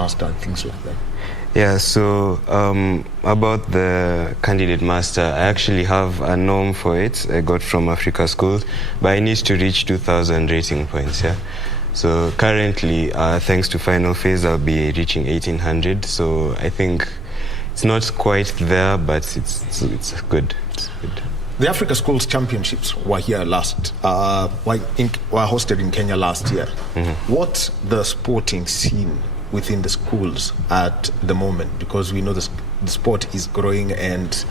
master and things like that? Yeah, so about the candidate master, I actually have a norm for it. I got from Africa Schools, but I need to reach 2,000 rating points, yeah. So currently, thanks to final phase, I'll be reaching 1,800. So I think it's not quite there, but it's good. It's good. The Africa Schools Championships were here were hosted in Kenya last year. Mm-hmm. What's the sporting scene within the schools at the moment? Because we know the sport is growing, and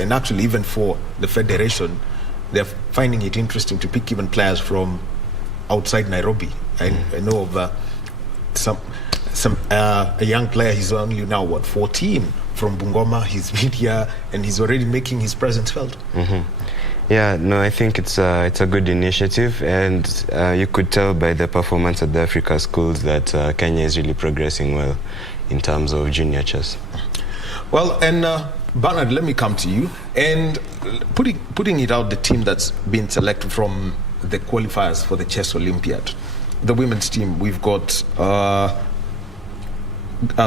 and actually even for the federation, they're finding it interesting to pick even players from outside Nairobi. I know of a young player. He's only now 14 from Bungoma. He's been here and he's already making his presence felt. Mm-hmm. Yeah, no, I think it's a good initiative, and you could tell by the performance at the Africa Schools that Kenya is really progressing well in terms of junior chess. Well, and Bernard, let me come to you. And putting it out, the team that's been selected from the qualifiers for the Chess Olympiad, the women's team, we've got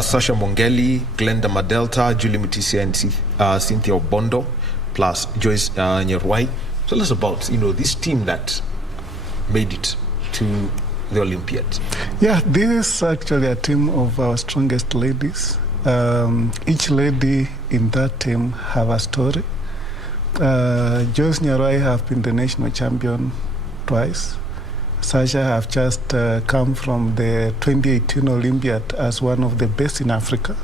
Sasha Mongeli, Glenda Madelta, Julie Mutisia, and Cynthia Obondo, plus Joyce Nyerwai. Tell us about this team that made it to the Olympiad. Yeah, this is actually a team of our strongest ladies. Each lady in that team have a story. Joyce Nyerwai have been the national champion twice. Sasha have just come from the 2018 Olympiad as one of the best in Africa.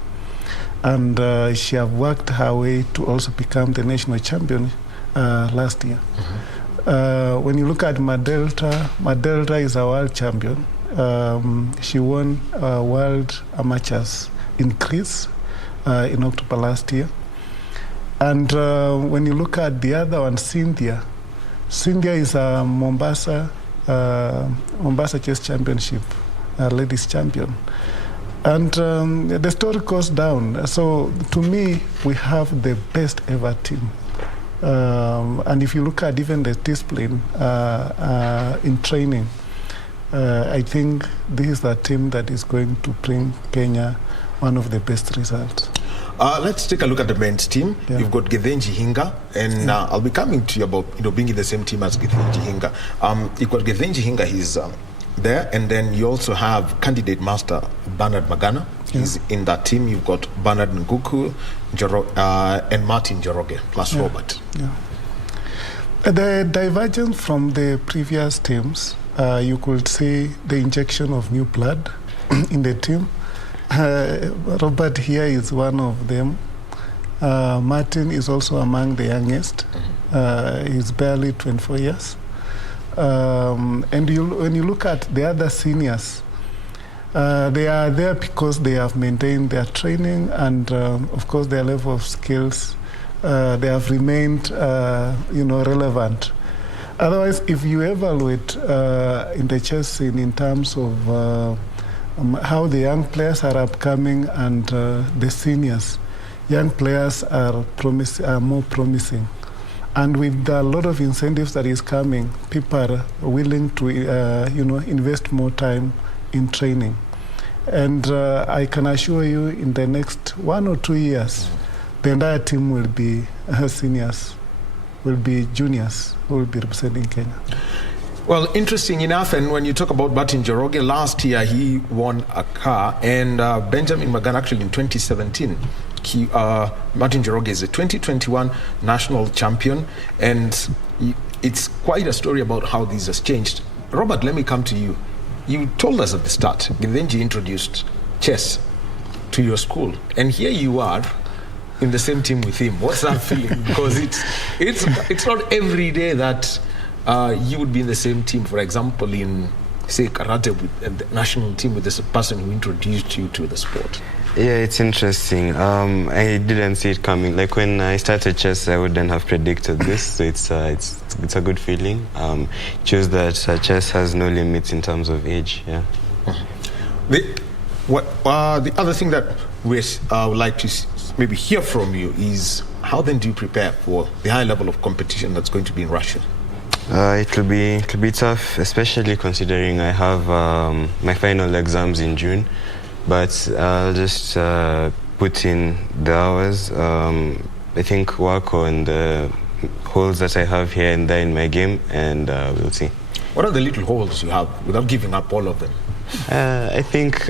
And she have worked her way to also become the national champion last year. Mm-hmm. When you look at Madelta is a world champion. She won World Amateurs in Greece in October last year. And when you look at the other one, Cynthia is a Mombasa Chess Championship ladies champion. And the story goes down. So to me, we have the best ever team. And if you look at even the discipline in training, I think this is a team that is going to bring Kenya one of the best results. Let's take a look at the men's team. Yeah. You've got Gethenji Hinga, and I'll be coming to you about being in the same team as Gethenji Hinga. You've got Gethenji Hinga, he's there, and then you also have candidate master Bernard Magana. He's in that team. You've got Bernard Nguku, and Martin Joroge, plus Robert. Yeah. The divergence from the previous teams, you could say the injection of new blood in the team. Robert here is one of them. Martin is also among the youngest. He's barely 24 years. And when you look at the other seniors, they are there because they have maintained their training and, of course, their level of skills. They have remained, relevant. Otherwise, if you evaluate in the chess scene in terms of how the young players are upcoming and the seniors, young players are more promising. And with a lot of incentives that is coming, people are willing to, invest more time in training. And I can assure you, in the next 1 or 2 years, the entire team will be seniors, will be juniors who will be representing Kenya. Well, interesting enough, and when you talk about Martin Joroge, last year he won a car, and Benjamin Magana actually in 2017. Martin Joroge is a 2021 national champion, and it's quite a story about how this has changed. Robert, let me come to you. You told us at the start, Gethenji introduced chess to your school, and here you are in the same team with him. What's that feeling? Because it's not every day that you would be in the same team, for example, in, say, karate with the national team with this person who introduced you to the sport. Yeah, it's interesting. I didn't see it coming. Like when I started chess, I wouldn't have predicted this. So it's a good feeling. Just that chess has no limits in terms of age. Yeah. The other thing that we would like to maybe hear from you is how then do you prepare for the high level of competition that's going to be in Russia? It'll be tough, especially considering I have my final exams in June. but I'll just put in the hours. I think work on the holes that I have here and there in my game, and we'll see. What are the little holes you have without giving up all of them? I think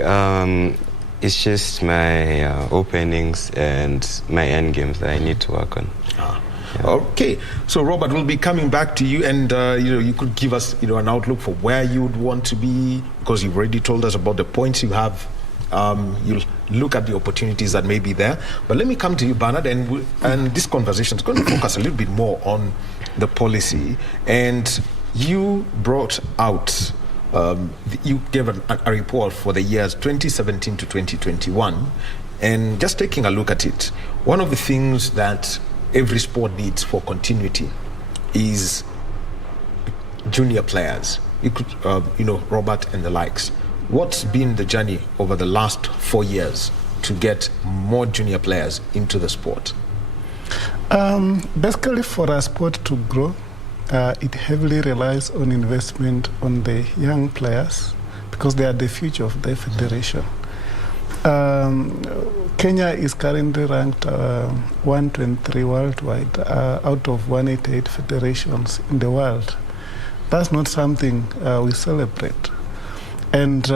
it's just my openings and my end games that I need to work on. Yeah. Okay, so Robert, we'll be coming back to you, and you could give us an outlook for where you would want to be, because you've already told us about the points you have. You'll look at the opportunities that may be there. But let me come to you, Bernard, and this conversation is going to focus a little bit more on the policy. And you brought out, you gave a report for the years 2017 to 2021, and just taking a look at it, one of the things that every sport needs for continuity is junior players. You could, Robert and the likes. What's been the journey over the last 4 years to get more junior players into the sport? Basically, for a sport to grow, it heavily relies on investment on the young players, because they are the future of the federation. Kenya is currently ranked 123 worldwide out of 188 federations in the world. That's not something we celebrate. And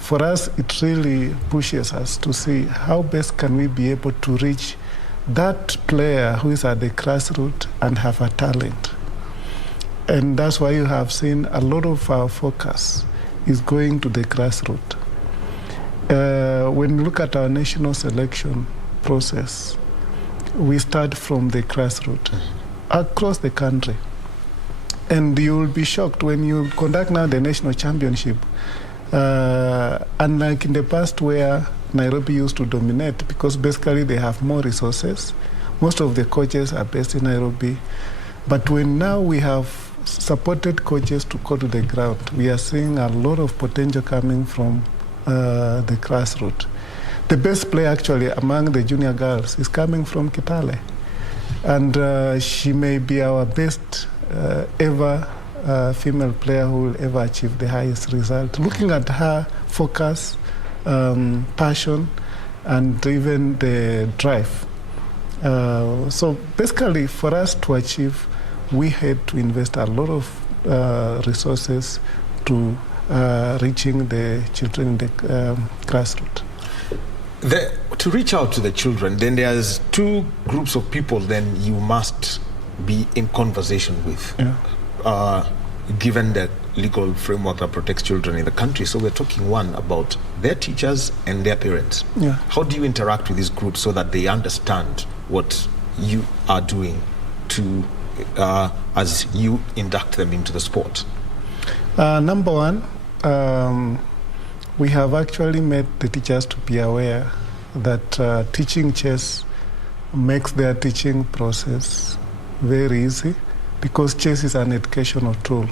for us, it really pushes us to see how best can we be able to reach that player who is at the grassroots and have a talent. And that's why you have seen a lot of our focus is going to the grassroots. When you look at our national selection process, we start from the grassroots across the country. And you will be shocked when you conduct now the national championship. Unlike in the past where Nairobi used to dominate, because basically they have more resources. Most of the coaches are based in Nairobi. But when now we have supported coaches to go to the ground, we are seeing a lot of potential coming from the grassroots. The best player actually among the junior girls is coming from Kitale. And she may be our best ever female player who will ever achieve the highest result. Looking at her focus, passion, and even the drive. So basically, for us to achieve, we had to invest a lot of resources to reaching the children in the grassroots. To reach out to the children, then there's two groups of people then you must be in conversation with, given the legal framework that protects children in the country. So we're talking one about their teachers and their parents. Yeah. How do you interact with these groups so that they understand what you are doing to as you induct them into the sport? Number one, we have actually made the teachers to be aware that teaching chess makes their teaching process very easy, because chess is an educational tool.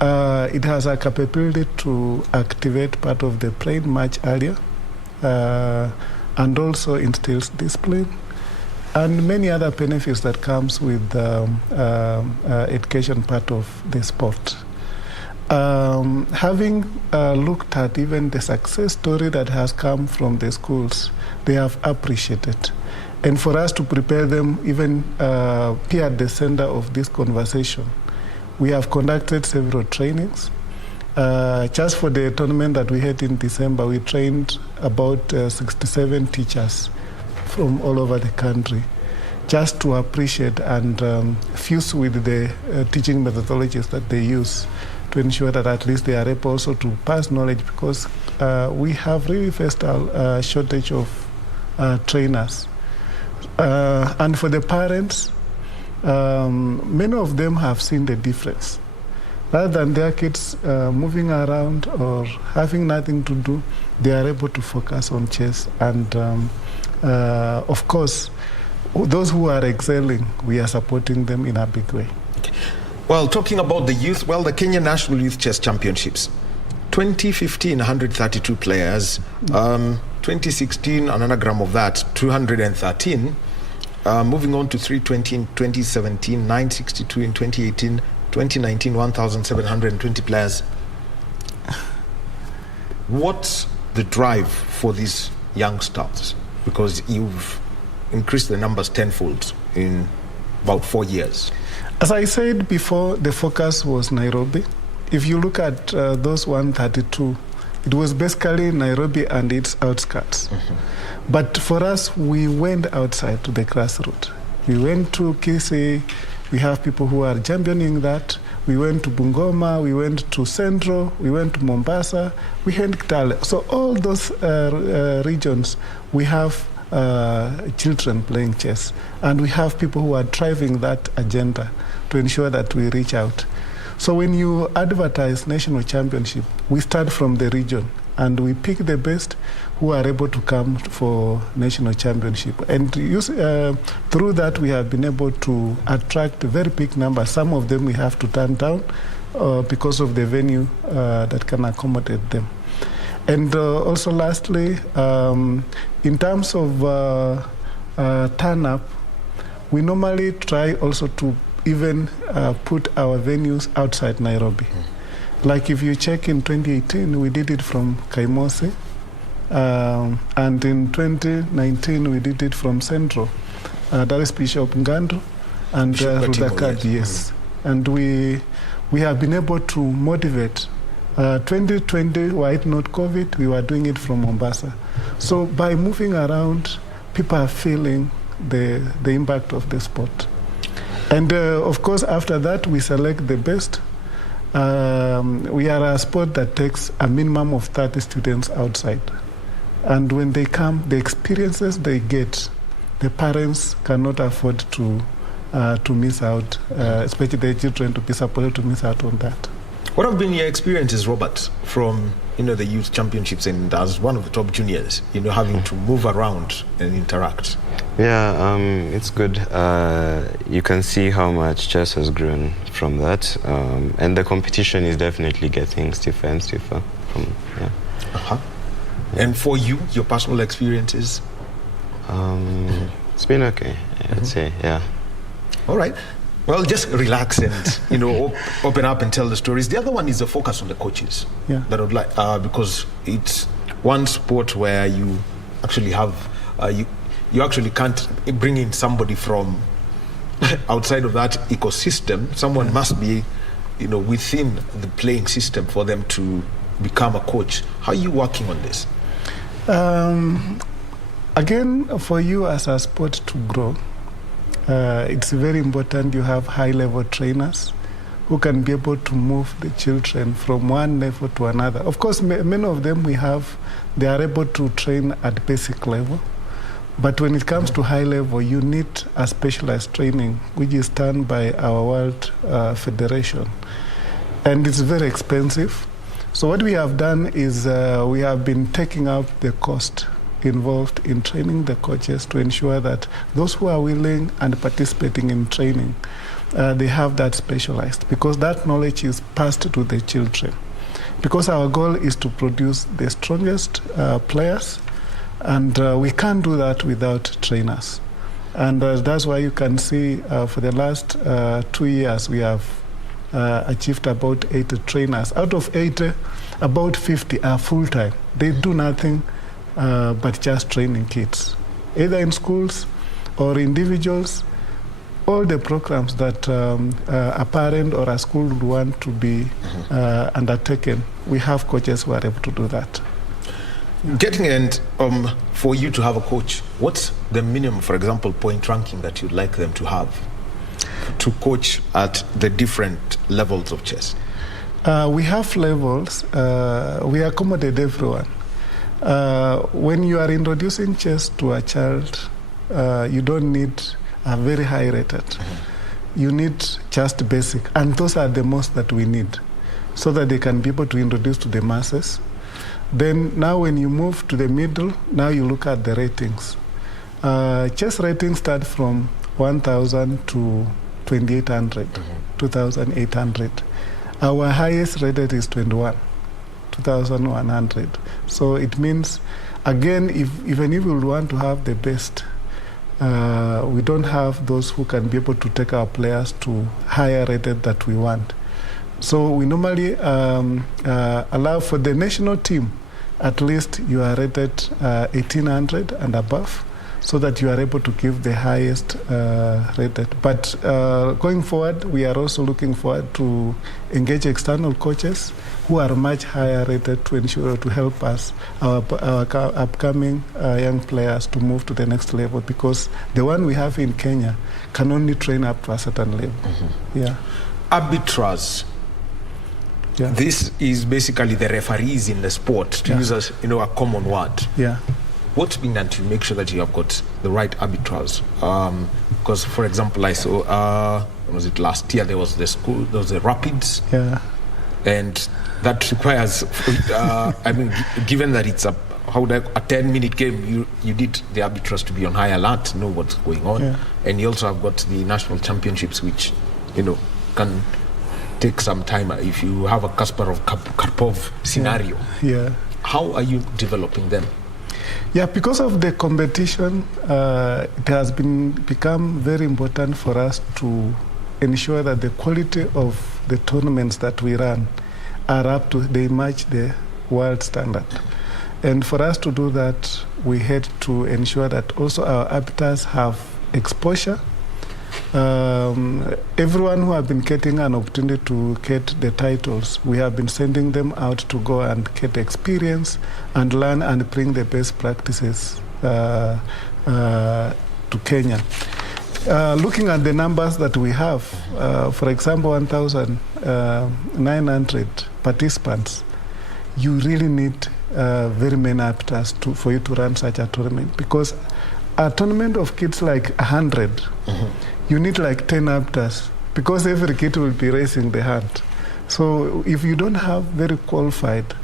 It has a capability to activate part of the brain much earlier, and also instills discipline and many other benefits that comes with education part of the sport. Having looked at even the success story that has come from the schools, they have appreciated. And for us to prepare them, even be at the center of this conversation, we have conducted several trainings. Just for the tournament that we had in December, we trained about 67 teachers from all over the country, just to appreciate and fuse with the teaching methodologies that they use, to ensure that at least they are able also to pass knowledge, because we have really faced a shortage of trainers. And for the parents, many of them have seen the difference. Rather than their kids moving around or having nothing to do, they are able to focus on chess. And of course, those who are excelling, we are supporting them in a big way. Okay. Well, talking about the youth, the Kenyan National Youth Chess Championships. 2015, 132 players. 2016, an anagram of that, 213. Moving on to 320 in 2017, 962 in 2018, 2019, 1,720 players. What the drive for these young stars? Because you've increased the numbers tenfold in about 4 years. As I said before, the focus was Nairobi. If you look at those 132, it was basically Nairobi and its outskirts. But for us, we went outside to the grassroots. We went to Kisii. We have people who are championing that. We went to Bungoma. We went to Central. We went to Mombasa. We went to Kitale. So all those regions, we have children playing chess. And we have people who are driving that agenda to ensure that we reach out. So when you advertise national championship, we start from the region and we pick the best who are able to come for national championship. And through that, we have been able to attract a very big number. Some of them we have to turn down because of the venue that can accommodate them. And also lastly, in terms of turn up, we normally try also to even put our venues outside Nairobi. Like if you check in 2018, we did it from Kaimosi, and in 2019 we did it from Central. That is Bishop Ngando and Rudakabi, yes. And we have been able to motivate. 2020, were it not COVID, we were doing it from Mombasa. So by moving around, people are feeling the impact of the sport. And of course, after that, we select the best. We are a sport that takes a minimum of 30 students outside. And when they come, the experiences they get, the parents cannot afford to miss out, especially the children to be supported to miss out on that. What have been your experiences, Robert, from the youth championships and as one of the top juniors, having to move around and interact? Yeah, it's good. You can see how much chess has grown from that, and the competition is definitely getting stiffer and stiffer. And for you, your personal experiences? It's been okay, I'd say, yeah. All right. Well, just relax and open up and tell the stories. The other one is the focus on the coaches. Yeah. That would like because it's one sport where you actually have you actually can't bring in somebody from outside of that ecosystem. Someone must be within the playing system for them to become a coach. How are you working on this? Again, for you as a sport to grow, it's very important you have high-level trainers who can be able to move the children from one level to another. Of course, many of them they are able to train at basic level. But when it comes to high level, you need a specialized training, which is done by our World Federation. And it's very expensive. So what we have done is we have been taking up the cost involved in training the coaches to ensure that those who are willing and participating in training, they have that specialized, because that knowledge is passed to the children. Because our goal is to produce the strongest players, and we can't do that without trainers. And that's why you can see for the last 2 years we have achieved about 80 trainers. Out of 80, about 50 are full-time. They do nothing but just training kids, either in schools or individuals. All the programs that a parent or a school would want to be undertaken, we have coaches who are able to do that. Getting and for you to have a coach, what's the minimum, for example, point ranking that you'd like them to have to coach at the different levels of chess? We have levels. We accommodate everyone. When you are introducing chess to a child, you don't need a very high rated. You need just basic, and those are the most that we need, so that they can be able to introduce to the masses. Then now when you move to the middle, now you look at the ratings. Chess ratings start from 1,000 to 2,800, 2,800. Our highest rated is 2,100. So it means, again, even if we want to have the best, we don't have those who can be able to take our players to higher rated that we want. So we normally allow for the national team at least you are rated 1800 and above, so that you are able to give the highest rated. But going forward, we are also looking forward to engage external coaches who are much higher rated to ensure to help us, our upcoming young players, to move to the next level, because the one we have in Kenya can only train up to a certain level. Yeah. Arbiters. Yeah. This is basically the referees in the sport, to use as a common word. Yeah. What's been done to make sure that you have got the right arbiters? Because, for example, I saw, was it last year, there was the Rapids. Yeah. And that requires, given that it's a 10-minute game, you need the arbiters to be on high alert, know what's going on. Yeah. And you also have got the national championships, which, can take some time if you have a Kasparov-Karpov scenario. Yeah. How are you developing them? Yeah, because of the competition, it has become very important for us to ensure that the quality of the tournaments that we run they match the world standard. And for us to do that, we had to ensure that also our arbiters have exposure. Everyone who have been getting an opportunity to get the titles, we have been sending them out to go and get experience and learn and bring the best practices to Kenya. Looking at the numbers that we have, for example, 1,900 participants, you really need very many arbiters for you to run such a tournament, because a tournament of kids like 100, you need like 10 arbiters, because every kid will be raising the hand. So if you don't have very qualified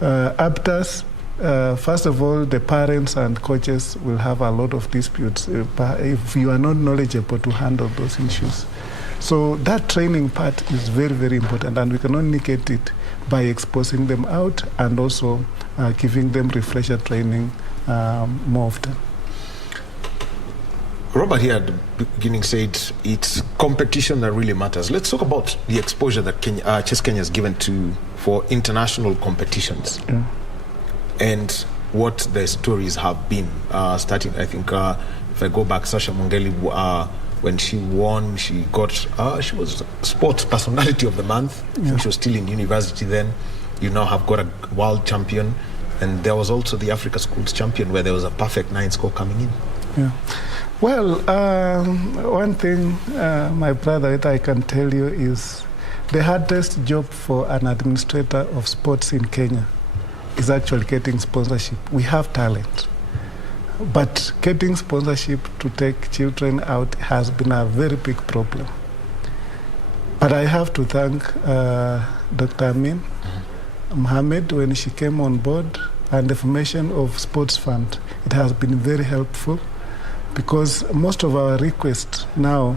arbiters, first of all, the parents and coaches will have a lot of disputes if you are not knowledgeable to handle those issues. So that training part is very, very important, and we can only get it by exposing them out and also giving them refresher training more often. Robert here at the beginning said it's competition that really matters. Let's talk about the exposure that Chess Kenya has given for international competitions, and what the stories have been. Starting, I think, if I go back, Sasha Mongeli, when she won, she was Sports Personality of the Month. I think she was still in university then. You now have got a world champion, and there was also the Africa Schools champion, where there was a perfect 9 score coming in. Yeah. Well, one thing, my brother, that I can tell you is the hardest job for an administrator of sports in Kenya is actually getting sponsorship. We have talent, but getting sponsorship to take children out has been a very big problem. But I have to thank Dr. Amin Mohammed when she came on board, and the formation of Sports Fund. It has been very helpful, because most of our requests now,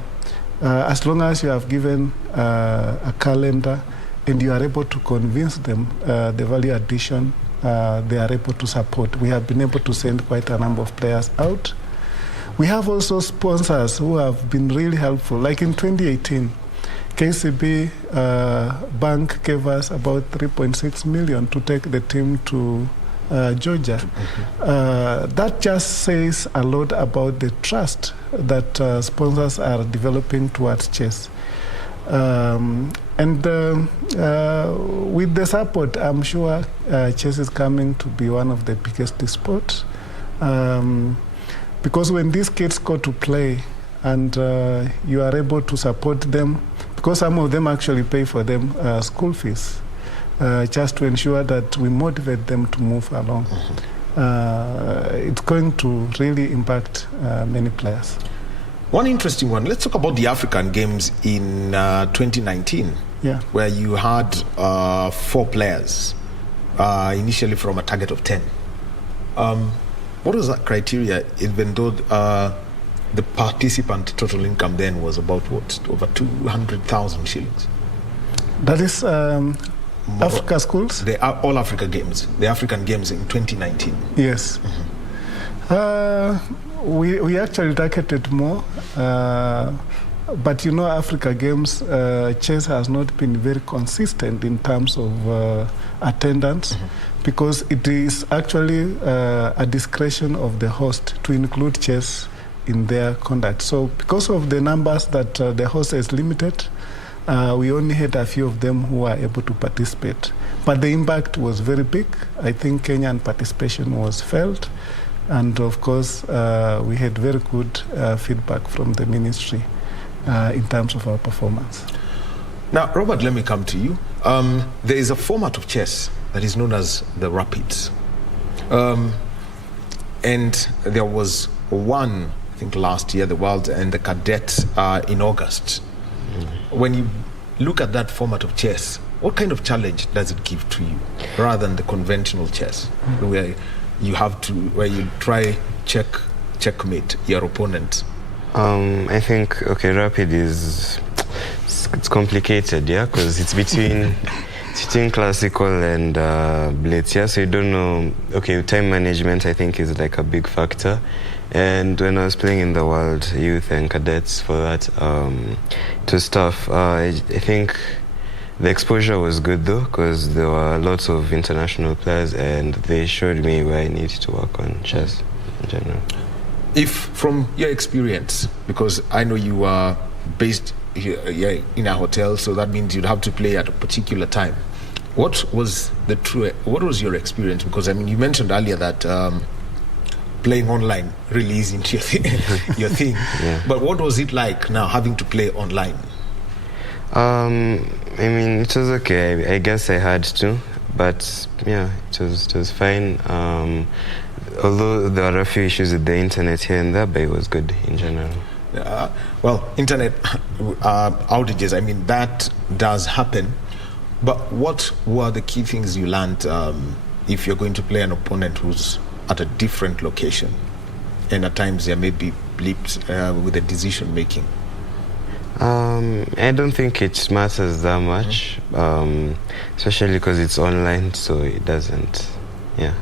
as long as you have given a calendar and you are able to convince them the value addition they are able to support, we have been able to send quite a number of players out. We have also sponsors who have been really helpful. Like in 2018, KCB Bank gave us about 3.6 million to take the team to Georgia. That just says a lot about the trust that sponsors are developing towards chess. And with the support, I'm sure chess is coming to be one of the biggest sports. Because when these kids go to play and you are able to support them, because some of them actually pay for them school fees, just to ensure that we motivate them to move along. It's going to really impact many players. One interesting one, let's talk about the African Games in 2019, where you had 4 players, initially from a target of 10. What was that criteria, even though the participant total income then was about over 200,000 shillings? That is Africa Schools? All Africa Games, the African Games in 2019. Yes. We actually targeted more, but Africa Games, chess has not been very consistent in terms of attendance. because it is actually a discretion of the host to include chess in their conduct. So because of the numbers that the host has limited, we only had a few of them who were able to participate. But the impact was very big. I think Kenyan participation was felt. And of course, we had very good feedback from the ministry in terms of our performance. Now, Robert, let me come to you. There is a format of chess that is known as the Rapids. And there was one, I think last year, the World and the Cadets in August. When you look at that format of chess, what kind of challenge does it give to you rather than the conventional chess, where you have to, where you try checkmate your opponent? I think, okay, Rapid is, it's complicated, yeah, because it's between classical and blitz, yeah, so you don't know. Okay, time management I think is like a big factor. And when I was playing in the World Youth and Cadets for that, it was tough. I think the exposure was good though, because there were lots of international players and they showed me where I needed to work on chess in general. If from your experience, because I know you are based here in a hotel, so that means you'd have to play at a particular time. What was your experience? Because I mean, you mentioned earlier that playing online really isn't your thing. Yeah. But what was it like now having to play online? I mean, it was okay. I guess I had to, but yeah, it was fine. Although there were a few issues with the internet here and there, but it was good in general. Well, internet outages, I mean, that does happen. But what were the key things you learned if you're going to play an opponent who's at a different location? And at times there may be blips with the decision making. I don't think it matters that much, especially because it's online, so it doesn't, yeah.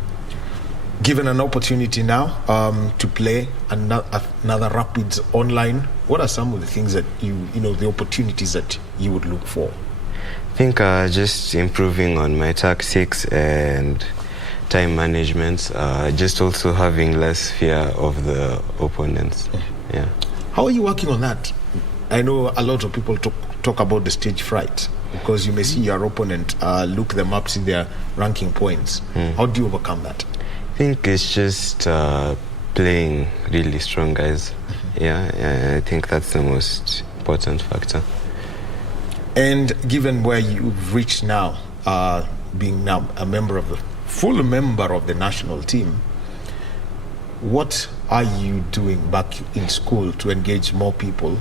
Given an opportunity now to play another Rapids online, what are some of the things that the opportunities that you would look for? I think just improving on my tactics and time management, just also having less fear of the opponents. Yeah. How are you working on that? I know a lot of people talk about the stage fright, because you may see your opponent, look them up, see their ranking points. How do you overcome that? I think it's just playing really strong guys. Yeah, I think that's the most important factor. And given where you've reached now, being now a full member of the national team, what are you doing back in school to engage more people?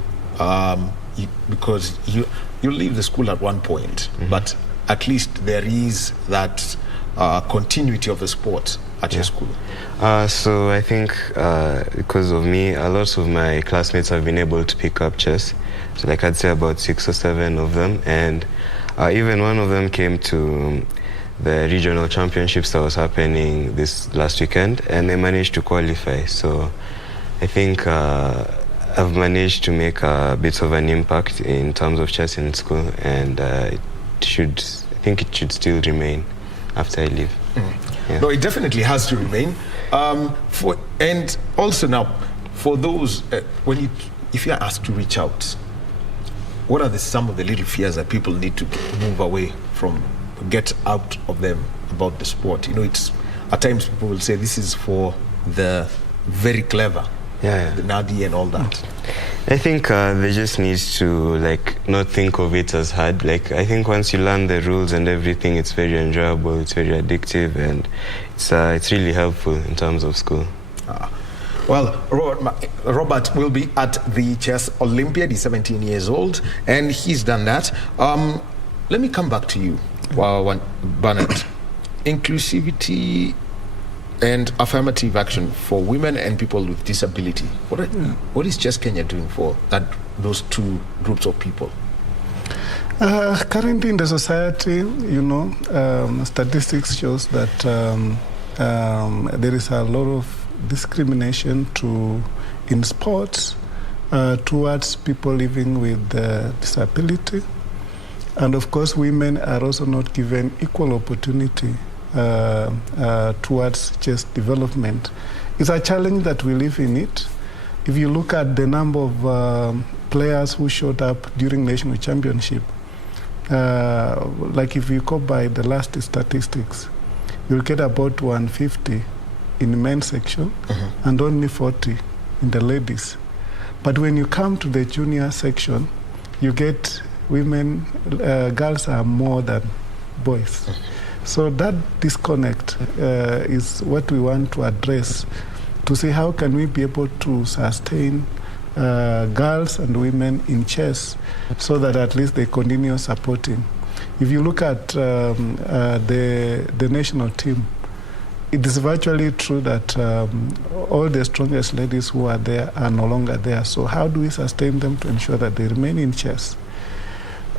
Because you leave the school at one point, but at least there is that continuity of the sport at your school. So I think because of me, a lot of my classmates have been able to pick up chess. So like I'd say about 6 or 7 of them, and even one of them came to the regional championships that was happening this last weekend, and they managed to qualify. So I think I've managed to make a bit of an impact in terms of chess in school, and I think it should still remain after I leave. Yeah. No, it definitely has to remain. And also now, for those if you are asked to reach out, what are some of the little fears that people need to move away from, get out of them about the sport? It's at times people will say this is for the very clever, the nerdy and all that. I think they just need to not think of it as hard. I think once you learn the rules and everything, it's very enjoyable, it's very addictive, and it's really helpful in terms of school. Well, Robert will be at the Chess Olympiad. He's 17 years old, and he's done that. Let me come back to you, Bernard. Inclusivity and affirmative action for women and people with disability. What is Chess Kenya doing for those two groups of people? Currently in the society, statistics shows that there is a lot of discrimination in sports towards people living with disability. And of course, women are also not given equal opportunity towards chess development. It's a challenge that we live in it. If you look at the number of players who showed up during national championship, like if you go by the last statistics, you'll get about 150 in the men's section and only 40 in the ladies. But when you come to the junior section, you get women, girls are more than boys. So that disconnect is what we want to address, to see how can we be able to sustain girls and women in chess so that at least they continue supporting. If you look at the national team, it is virtually true that all the strongest ladies who are there are no longer there. So how do we sustain them to ensure that they remain in chess?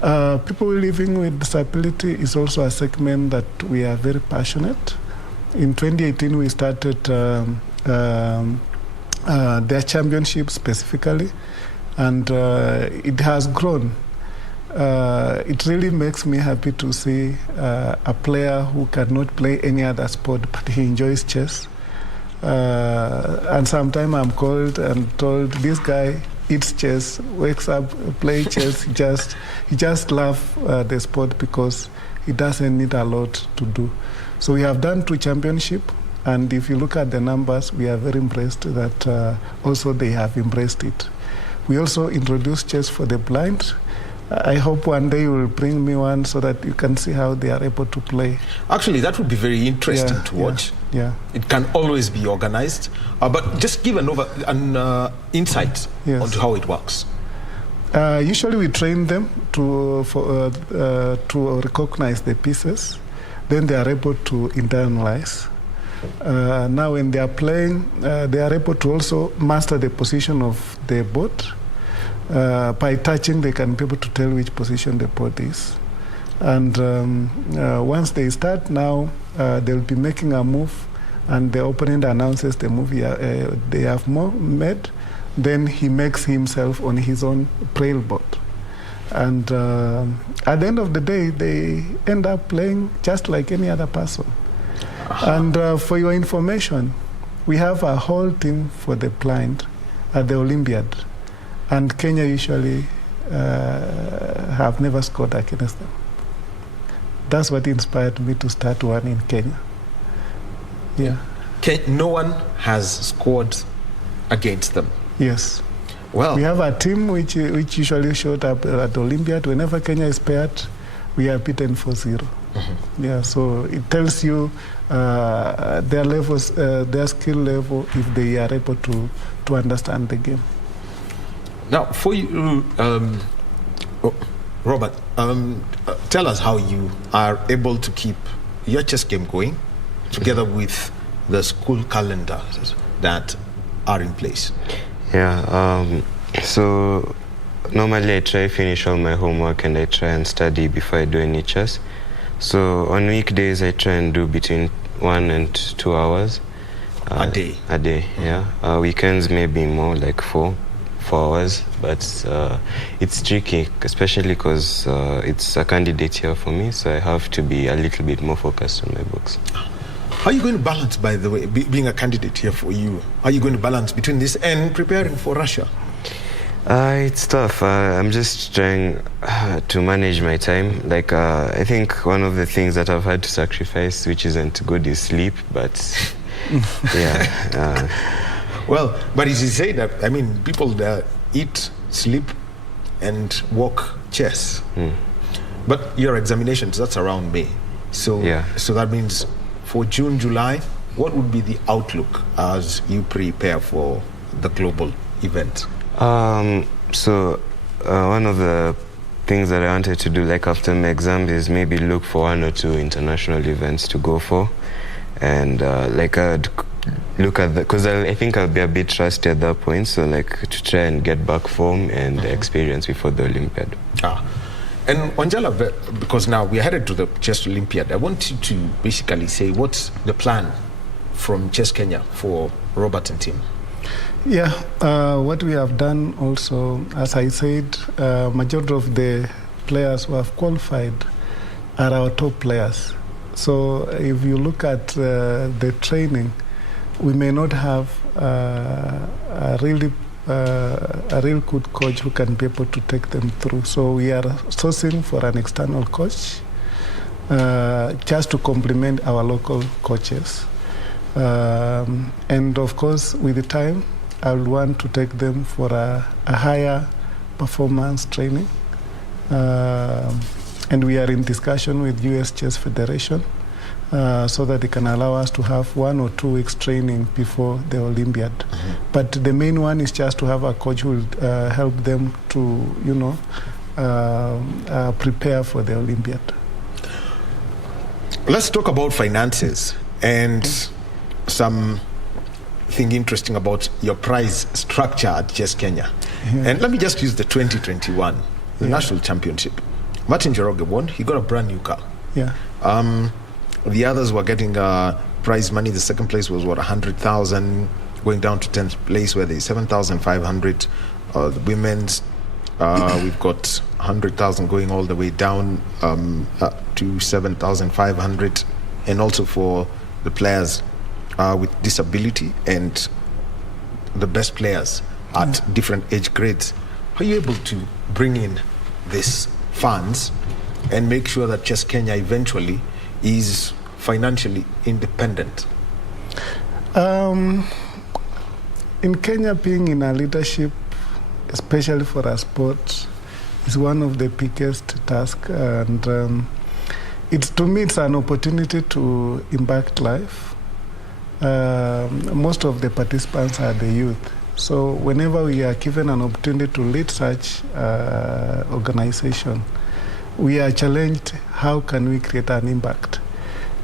People living with disability is also a segment that we are very passionate. In 2018, we started their championship specifically, and it has grown. It really makes me happy to see a player who cannot play any other sport, but he enjoys chess. And sometimes I'm called and told, this guy eats chess, wakes up, play chess. He just loves the sport because he doesn't need a lot to do. So we have done 2 championships, and if you look at the numbers, we are very impressed that also they have embraced it. We also introduced chess for the blind. I hope one day you will bring me one so that you can see how they are able to play. Actually, that would be very interesting to watch. Yeah. It can always be organized. But just give an insight onto how it works. Usually we train them to recognize the pieces. Then they are able to internalize. Now when they are playing, they are able to also master the position of the board. By touching, they can be able to tell which position the board is. And once they start now, they'll be making a move, and the opponent announces the move they have made. Then he makes himself on his own braille board. And at the end of the day, they end up playing just like any other person. And for your information, we have a whole team for the blind at the Olympiad. And Kenya usually have never scored against them. That's what inspired me to start one in Kenya. Yeah. No one has scored against them? Yes. Well, we have a team which usually showed up at the Olympiad. Whenever Kenya is paired, we are beaten 4-0. Yeah, so it tells you their levels, their skill level, if they are able to understand the game. Now, for you, Robert, tell us how you are able to keep your chess game going together with the school calendars that are in place. Yeah, so normally I try to finish all my homework and I try and study before I do any chess. So on weekdays I try and do between 1 and 2 hours. A day? A day, yeah. Weekends maybe more, like 4 hours, but it's tricky, especially because it's a candidate year for me, so I have to be a little bit more focused on my books. How are you going to balance, by the way, being a candidate here for you? How are you going to balance between this and preparing for Russia? It's tough. I'm just trying to manage my time. Like, I think one of the things that I've had to sacrifice, which isn't good, is sleep, but yeah. Well, but as you say that, I mean, people that eat, sleep, and walk chess. But your examinations, that's around May. So, so that means for June, July, what would be the outlook as you prepare for the global event? So one of the things that I wanted to do, like after my exam, is maybe look for 1 or 2 international events to go for. And like I'd look at because I think I'll be a bit rusty at that point, so like to try and get back form and experience before the Olympiad. And Wanjala, because now we're headed to the Chess Olympiad, I want you to basically say what's the plan from Chess Kenya for Robert and team? Yeah, what we have done also, as I said, majority of the players who have qualified are our top players. So if you look at the training, we may not have a real good coach who can be able to take them through. So we are sourcing for an external coach just to complement our local coaches. And of course, with the time, I would want to take them for a higher performance training. And we are in discussion with US Chess Federation so that they can allow us to have 1 or 2 weeks training before the Olympiad. But the main one is just to have a coach who will help them to, prepare for the Olympiad. Let's talk about finances and something interesting about your prize structure at Chess Kenya. And let me just use the 2021, the national championship. Martin Njoroge won. He got a brand new car. The others were getting prize money. The second place was 100,000, going down to 10th place where there's 7,500. The women's, we've got 100,000 going all the way down to 7,500, and also for the players with disability and the best players at different age grades. Are you able to bring in these funds and make sure that Chess Kenya eventually is financially independent? In Kenya, being in a leadership, especially for a sport, is one of the biggest tasks. And to me, it's an opportunity to impact life. Most of the participants are the youth. So whenever we are given an opportunity to lead such organization, we are challenged, how can we create an impact?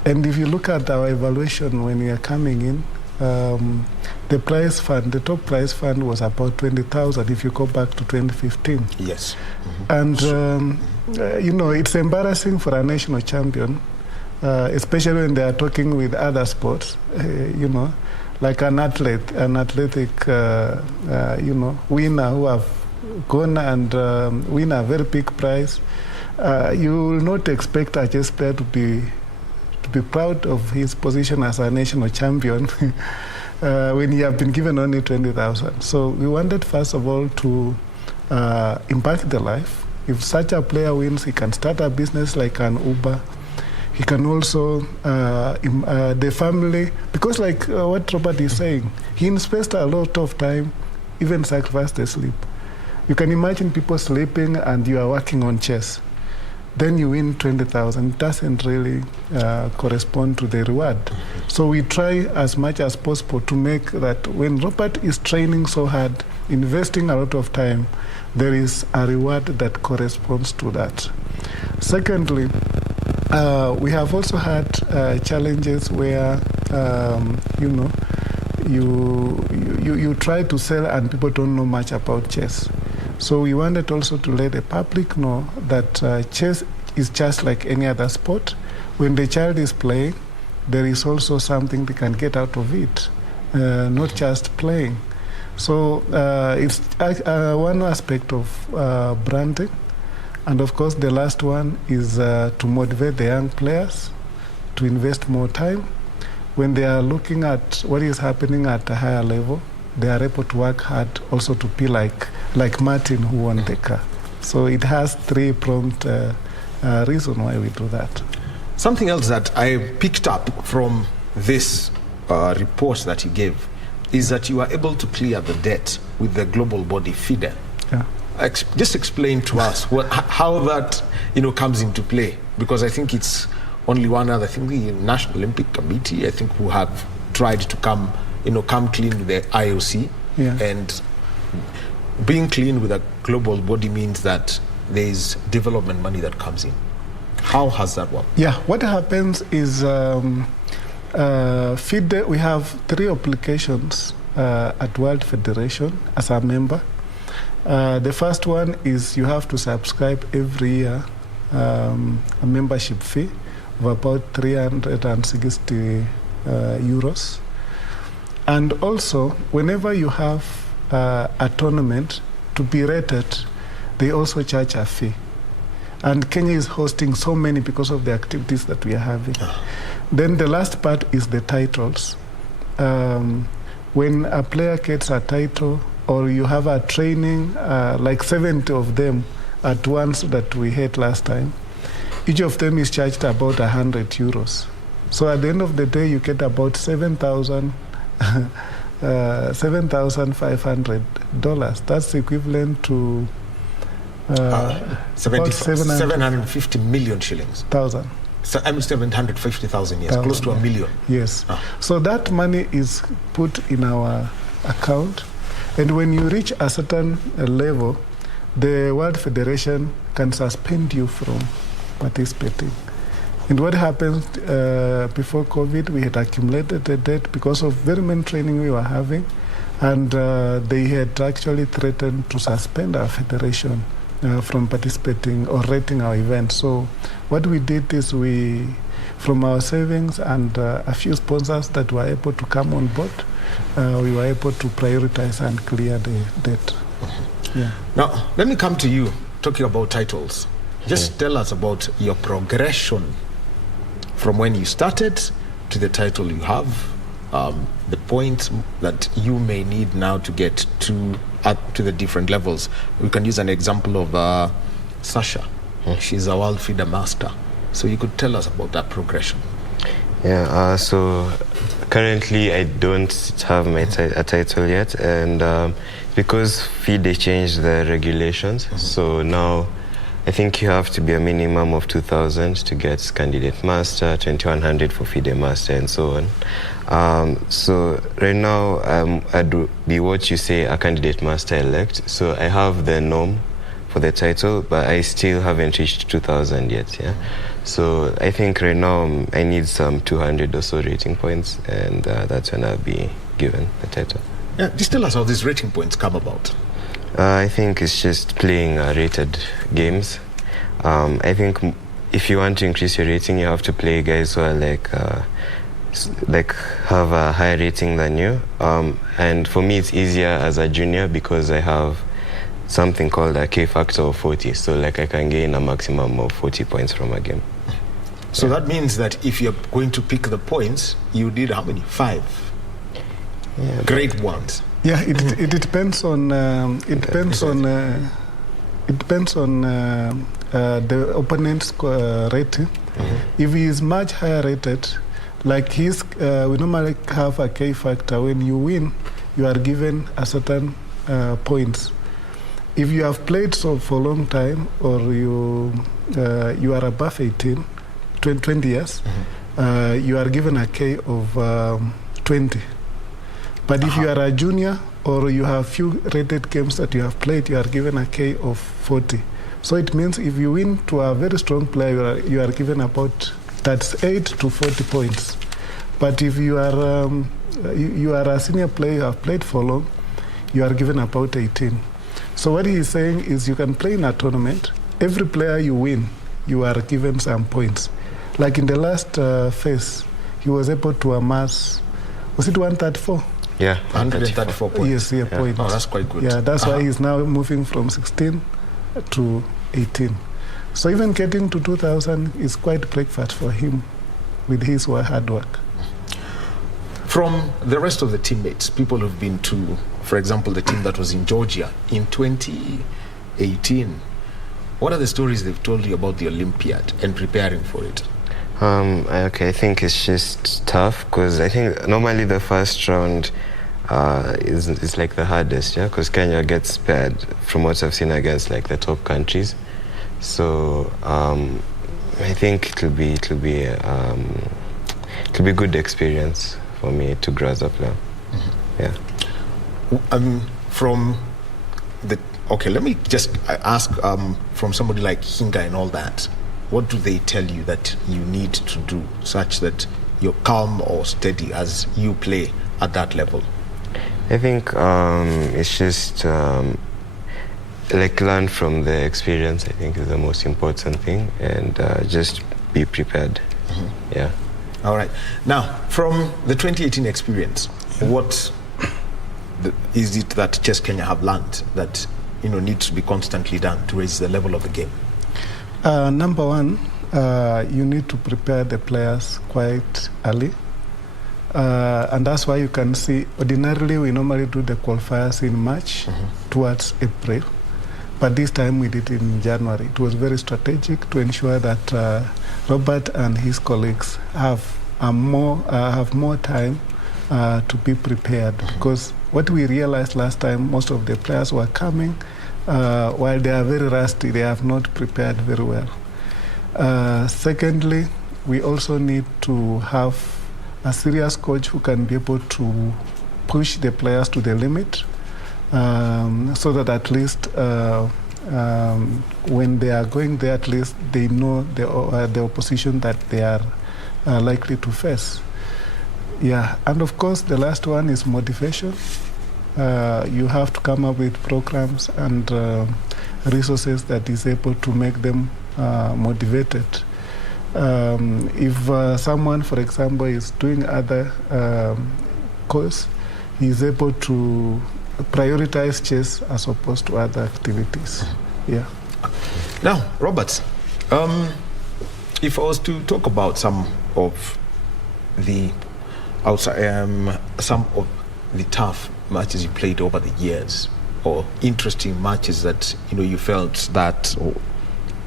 And if you look at our evaluation when we are coming in, the prize fund, the top prize fund was about 20,000 if you go back to 2015. Yes. And, it's embarrassing for a national champion, especially when they are talking with other sports, like an athletic, winner who have gone and win a very big prize. You will not expect a chess player to be proud of his position as a national champion when he have been given only 20,000. So we wanted, first of all, to impact the life. If such a player wins, he can start a business like an Uber. He can also, the family, because like what Robert is saying, he invests a lot of time, even sacrifice the sleep. You can imagine people sleeping and you are working on chess. Then you win 20,000. It doesn't really correspond to the reward. So we try as much as possible to make that when Robert is training so hard, investing a lot of time, there is a reward that corresponds to that. Secondly, we have also had challenges where, you try to sell and people don't know much about chess. So we wanted also to let the public know that chess is just like any other sport. When the child is playing, there is also something they can get out of it, not just playing. So it's one aspect of branding. And of course, the last one is to motivate the young players to invest more time. When they are looking at what is happening at a higher level, they are able to work hard also to be like Martin, who won the car. So it has 3-pronged reason why we do that. Something else that I picked up from this report that you gave is that you are able to clear the debt with the global body FIDE. Yeah. Just explain to us how that comes into play, because I think it's only one other thing, the National Olympic Committee, I think, who have tried to come clean with the IOC. And being clean with a global body means that there is development money that comes in. How has that worked? Yeah, what happens is FIDE, we have 3 applications at World Federation as a member. The first one is you have to subscribe every year a membership fee of about 360 euros. And also, whenever you have a tournament to be rated, they also charge a fee. And Kenya is hosting so many because of the activities that we are having. Then the last part is the titles. When a player gets a title, or you have a training, like 70 of them at once that we had last time, each of them is charged about 100 euros. So at the end of the day, you get about $7,500. That's equivalent to 750 million shillings. Thousand. So, 750,000, yes, close to a million. Yes. So that money is put in our account, and when you reach a certain level, the World Federation can suspend you from participating. And what happened before COVID, we had accumulated the debt because of very many training we were having, and they had actually threatened to suspend our federation from participating or rating our event. So what we did is we, from our savings and a few sponsors that were able to come on board, we were able to prioritize and clear the debt. Yeah. Now, let me come to you, talking about titles. Just tell us about your progression from when you started to the title you have, the points that you may need now to get to the different levels. We can use an example of Sasha. She's a world feeder master. So you could tell us about that progression. Yeah, so currently I don't have a title yet, and because FIDE changed the regulations, so now I think you have to be a minimum of 2,000 to get candidate master, 2,100 for FIDE master, and so on. So right now I'd be what you say a candidate master elect. So I have the norm for the title, but I still haven't reached 2,000 yet. Yeah. So I think right now I need some 200 or so rating points, and that's when I'll be given the title. Yeah, just tell us how these rating points come about. I think it's just playing rated games. I think if you want to increase your rating, you have to play guys who are like have a higher rating than you. And for me, it's easier as a junior because I have something called a K factor of 40. So like I can gain a maximum of 40 points from a game. So that means that if you're going to pick the points, you did how many? 5? Yeah, great ones. Yeah, it depends on the opponent's rating. If he is much higher rated, like we normally have a K factor. When you win, you are given a certain points. If you have played for a long time, or you are above 18, 20 years, you are given a K of 20. But if you are a junior, or you have few rated games that you have played, you are given a K of 40. So it means if you win to a very strong player, you are given about 38 to 40 points. But if you are a senior player, you have played for long, you are given about 18. So what he is saying is you can play in a tournament. Every player you win, you are given some points. Like in the last phase, he was able to amass, was it 134? Yeah, 134 points. Yes, yeah, points. Oh, that's quite good. Yeah, that's why he's now moving from 16 to 18. So even getting to 2,000 is quite breakfast for him with his hard work. From the rest of the teammates, people who've been to, for example, the team that was in Georgia in 2018, what are the stories they've told you about the Olympiad and preparing for it? Okay, I think it's just tough because I think normally the first round is like the hardest, yeah, because Kenya gets paired from what I've seen against like the top countries. So I think it'll be good experience for me to grasp up now. Yeah. Let me just ask from somebody like Hinga and all that. What do they tell you that you need to do such that you're calm or steady as you play at that level? I think it's just like learn from the experience, I think is the most important thing, and just be prepared. Yeah. All right. Now, from the 2018 experience, what is it that Chess Kenya have learned that needs to be constantly done to raise the level of the game? Number one, you need to prepare the players quite early. And that's why you can see, ordinarily we normally do the qualifiers in March towards April. But this time we did it in January. It was very strategic to ensure that Robert and his colleagues have more time to be prepared. Because what we realized last time, most of the players were coming, while they are very rusty, they have not prepared very well. Secondly, we also need to have a serious coach who can be able to push the players to the limit, so that at least when they are going there, at least they know the opposition that they are likely to face. Yeah, and of course the last one is motivation. You have to come up with programs and resources that is able to make them motivated. If someone, for example, is doing other course, he is able to prioritize chess as opposed to other activities. Yeah. Now, Robert, if I was to talk about some of the tough matches you played over the years, or interesting matches that you felt that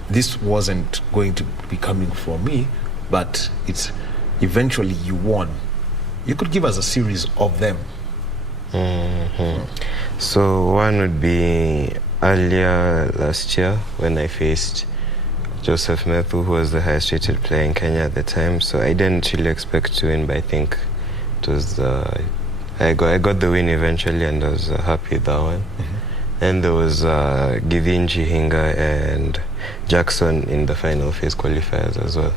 this wasn't going to be coming from me, but it's eventually you won. You could give us a series of them. So one would be earlier last year when I faced Joseph Methu, who was the highest rated player in Kenya at the time. So I didn't really expect to win, but I think it was I got the win eventually, and I was happy with that one. And there was Githinji Hinga and Jackson in the final phase qualifiers as well.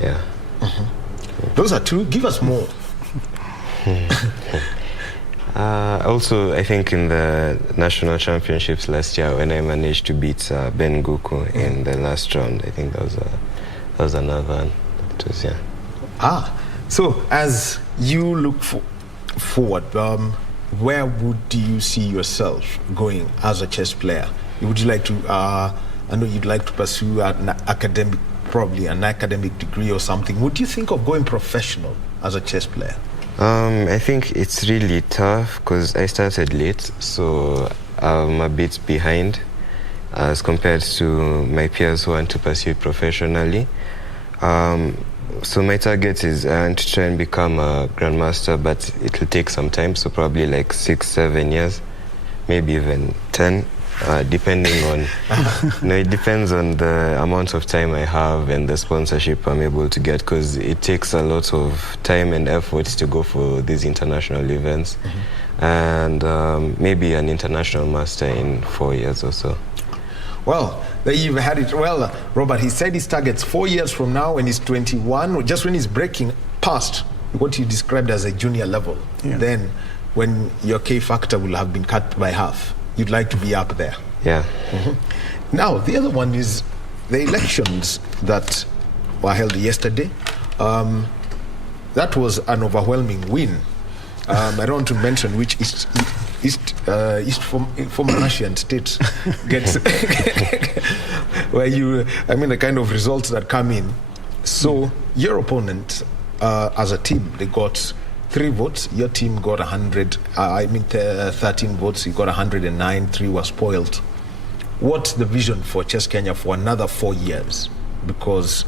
Yeah. Those are two. Give us more. Also, I think in the national championships last year, when I managed to beat Ben Guku in the last round, I think that was another one. It was, so as you look forward, where would you see yourself going as a chess player? Would you like to? I know you'd like to pursue an academic degree or something. Would you think of going professional as a chess player? I think it's really tough because I started late, so I'm a bit behind as compared to my peers who want to pursue it professionally. So my target is I want to try and become a grandmaster, but it will take some time, so probably like 6-7 years, maybe even 10. Depending on, it depends on the amount of time I have and the sponsorship I'm able to get, because it takes a lot of time and effort to go for these international events, and maybe an international master in 4 years or so. Well, there you've had it. Well, Robert, he said his target's 4 years from now when he's 21, just when he's breaking past what you described as a junior level. Yeah. Then when your K factor will have been cut by half. You'd like to be up there. Yeah. Now, the other one is the elections that were held yesterday. That was an overwhelming win. I don't want to mention which former Russian state gets where the kind of results that come in. So your opponent, as a team, they got 3 votes. Your team got 13 votes. You got 109. 3 were spoiled. What's the vision for Chess Kenya for another 4 years? Because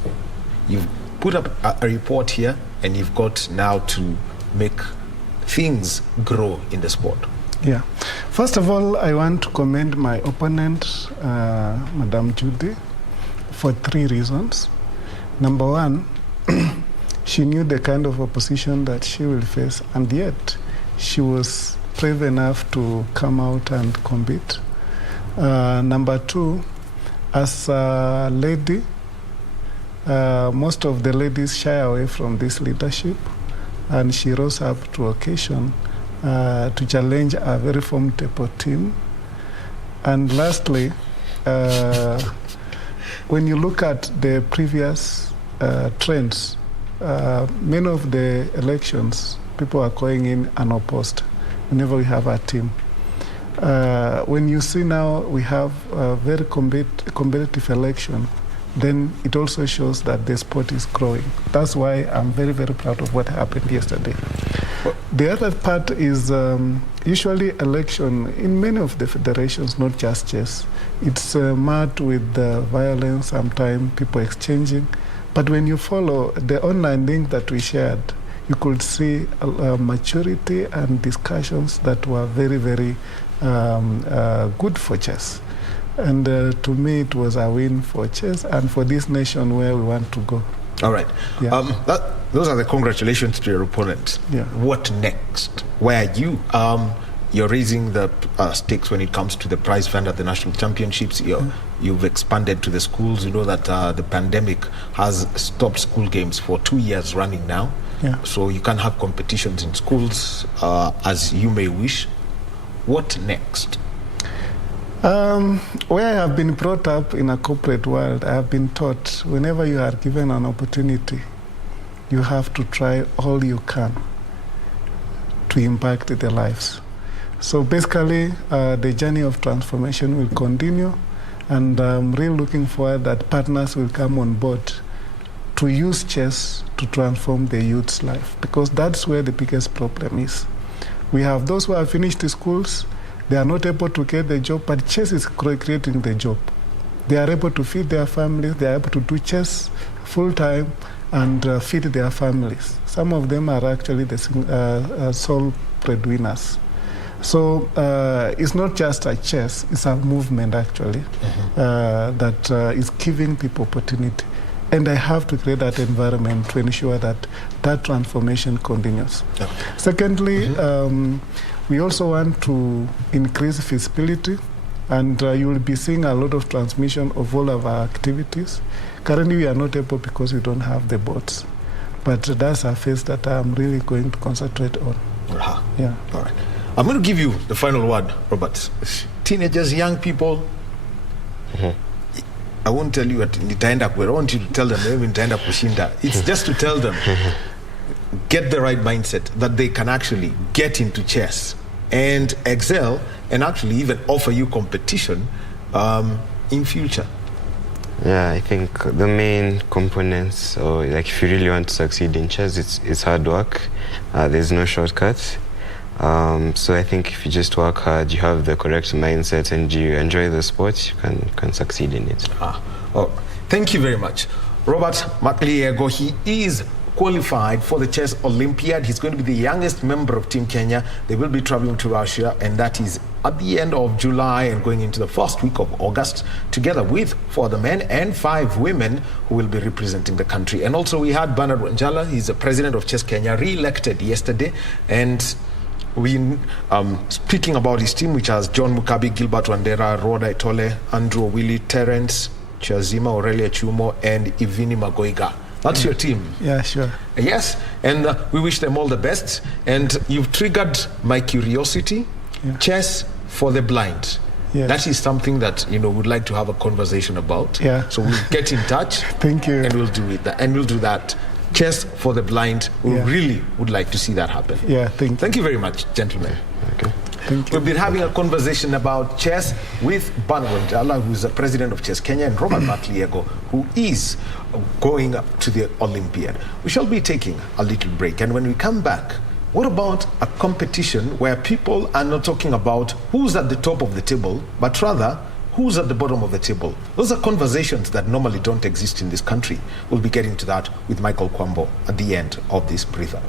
you've put up a report here, and you've got now to make things grow in the sport. Yeah. First of all, I want to commend my opponent, Madame Judy, for 3 reasons. Number one, she knew the kind of opposition that she will face, and yet she was brave enough to come out and compete. Number 2, as a lady, most of the ladies shy away from this leadership, and she rose up to occasion to challenge a very formidable team. And lastly, when you look at the previous trends, many of the elections, people are going in unopposed whenever we have a team. When you see now we have a very competitive election, then it also shows that the sport is growing. That's why I'm very, very proud of what happened yesterday. The other part is usually election in many of the federations, not just chess. It's marked with violence, sometimes people exchanging. But when you follow the online link that we shared, you could see maturity and discussions that were very, very good for chess. And to me, it was a win for chess and for this nation where we want to go. All right. Yeah. Those are the congratulations to your opponent. Yeah. What next? Where are you? You're raising the stakes when it comes to the prize fund at the national championships. You've expanded to the schools. You know that the pandemic has stopped school games for 2 years running now. Yeah. So you can have competitions in schools as you may wish. What next? Where I have been brought up in a corporate world, I have been taught whenever you are given an opportunity, you have to try all you can to impact their lives. So basically, the journey of transformation will continue, and I'm really looking forward that partners will come on board to use chess to transform the youth's life, because that's where the biggest problem is. We have those who have finished the schools, they are not able to get the job, but chess is creating the job. They are able to feed their families, they are able to do chess full-time and feed their families. Some of them are actually the sole breadwinners. So it's not just a chess, it's a movement actually that is giving people opportunity. And I have to create that environment to ensure that that transformation continues. Okay. Secondly, we also want to increase visibility, and you will be seeing a lot of transmission of all of our activities. Currently, we are not able because we don't have the boards. But that's a phase that I'm really going to concentrate on. Yeah. All right. I'm going to give you the final word, Robert. Teenagers, young people, I won't tell you at nitaenda kwe. I want you to tell them nitaenda kushinda. It's just to tell them, get the right mindset that they can actually get into chess and excel and actually even offer you competition in future. Yeah, I think the main components, or like if you really want to succeed in chess, it's hard work. There's no shortcuts. So I think if you just work hard, you have the correct mindset, and you enjoy the sport, you can succeed in it. Thank you very much. Robert Matliego, he is qualified for the Chess Olympiad. He's going to be the youngest member of Team Kenya. They will be traveling to Russia, and that is at the end of July and going into the first week of August, together with 4 other men and 5 women who will be representing the country. And also we had Bernard Wanjala, he's the president of Chess Kenya, re-elected yesterday, and we speaking about his team, which has John Mukabi, Gilbert Wandera, Rhoda Itole, Andrew Willie, Terence Chazima, Aurelia Chumo, and Ivini Magoiga. That's your team. Yeah, sure. Yes, and we wish them all the best. And you've triggered my curiosity. Yeah. Chess for the blind. Yes. That is something that would like to have a conversation about. Yeah. So we'll get in touch. Thank you. And we'll do it. And we'll do that. Chess for the blind. We really would like to see that happen. Yeah. Thank you very much, gentlemen. Okay. Thank you. We've been having a conversation about chess with Bernard Wanjala, who's the president of Chess Kenya, and Robert Matliego, who is going up to the Olympiad. We shall be taking a little break, and when we come back, what about a competition where people are not talking about who's at the top of the table, but rather who's at the bottom of the table? Those are conversations that normally don't exist in this country. We'll be getting to that with Michael Kwambo at the end of this breather.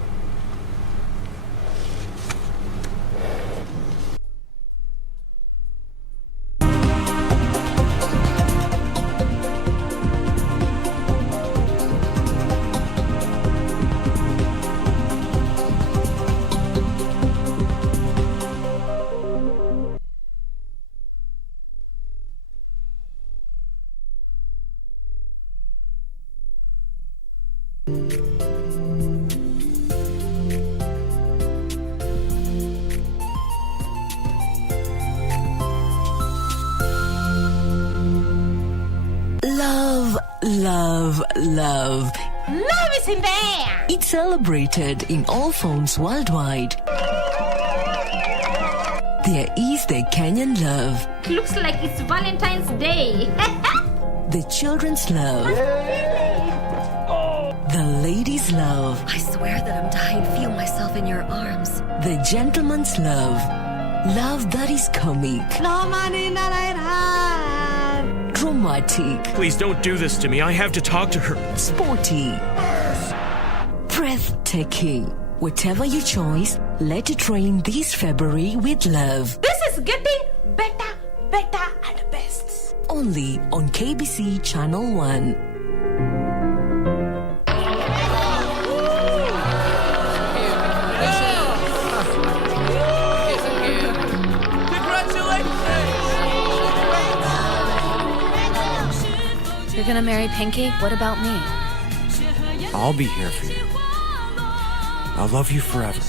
Love. Love is in the air. It's celebrated in all forms worldwide. There is the Kenyan love. Looks like it's Valentine's Day. The children's love. The ladies' love. I swear that I'm dying to feel myself in your arms. The gentleman's love. Love that is comic. No money, not I have. Dramatic. Please don't do this to me. I have to talk to her. Sporty. Breathtaking. Whatever your choice, let it rain this February with love. This is getting better, and best. Only on KBC Channel 1. You're gonna marry Pinky? What about me? I'll be here for you. I'll love you forever.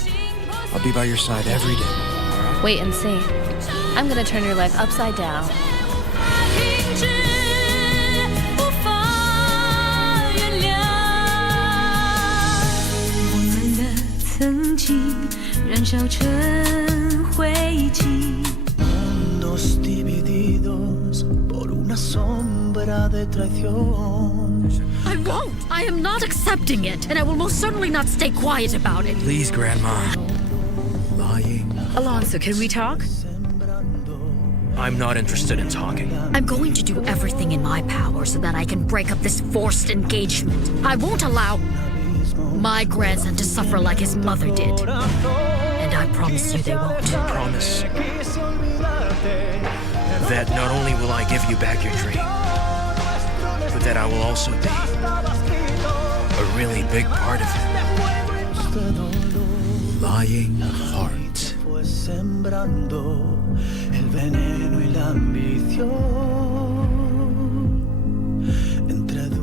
I'll be by your side every day. Wait and see. I'm gonna turn your life upside down. Mundos divididos por una sombra de traición. I won't! I am not accepting it, and I will most certainly not stay quiet about it. Please, Grandma. Lying. Alonso, can we talk? I'm not interested in talking. I'm going to do everything in my power so that I can break up this forced engagement. I won't allow my grandson to suffer like his mother did. And I promise you they won't. Promise that not only will I give you back your dream, but that I will also be a really big part of it. Lying heart. Fue sembrando el veneno y la ambición entre dos.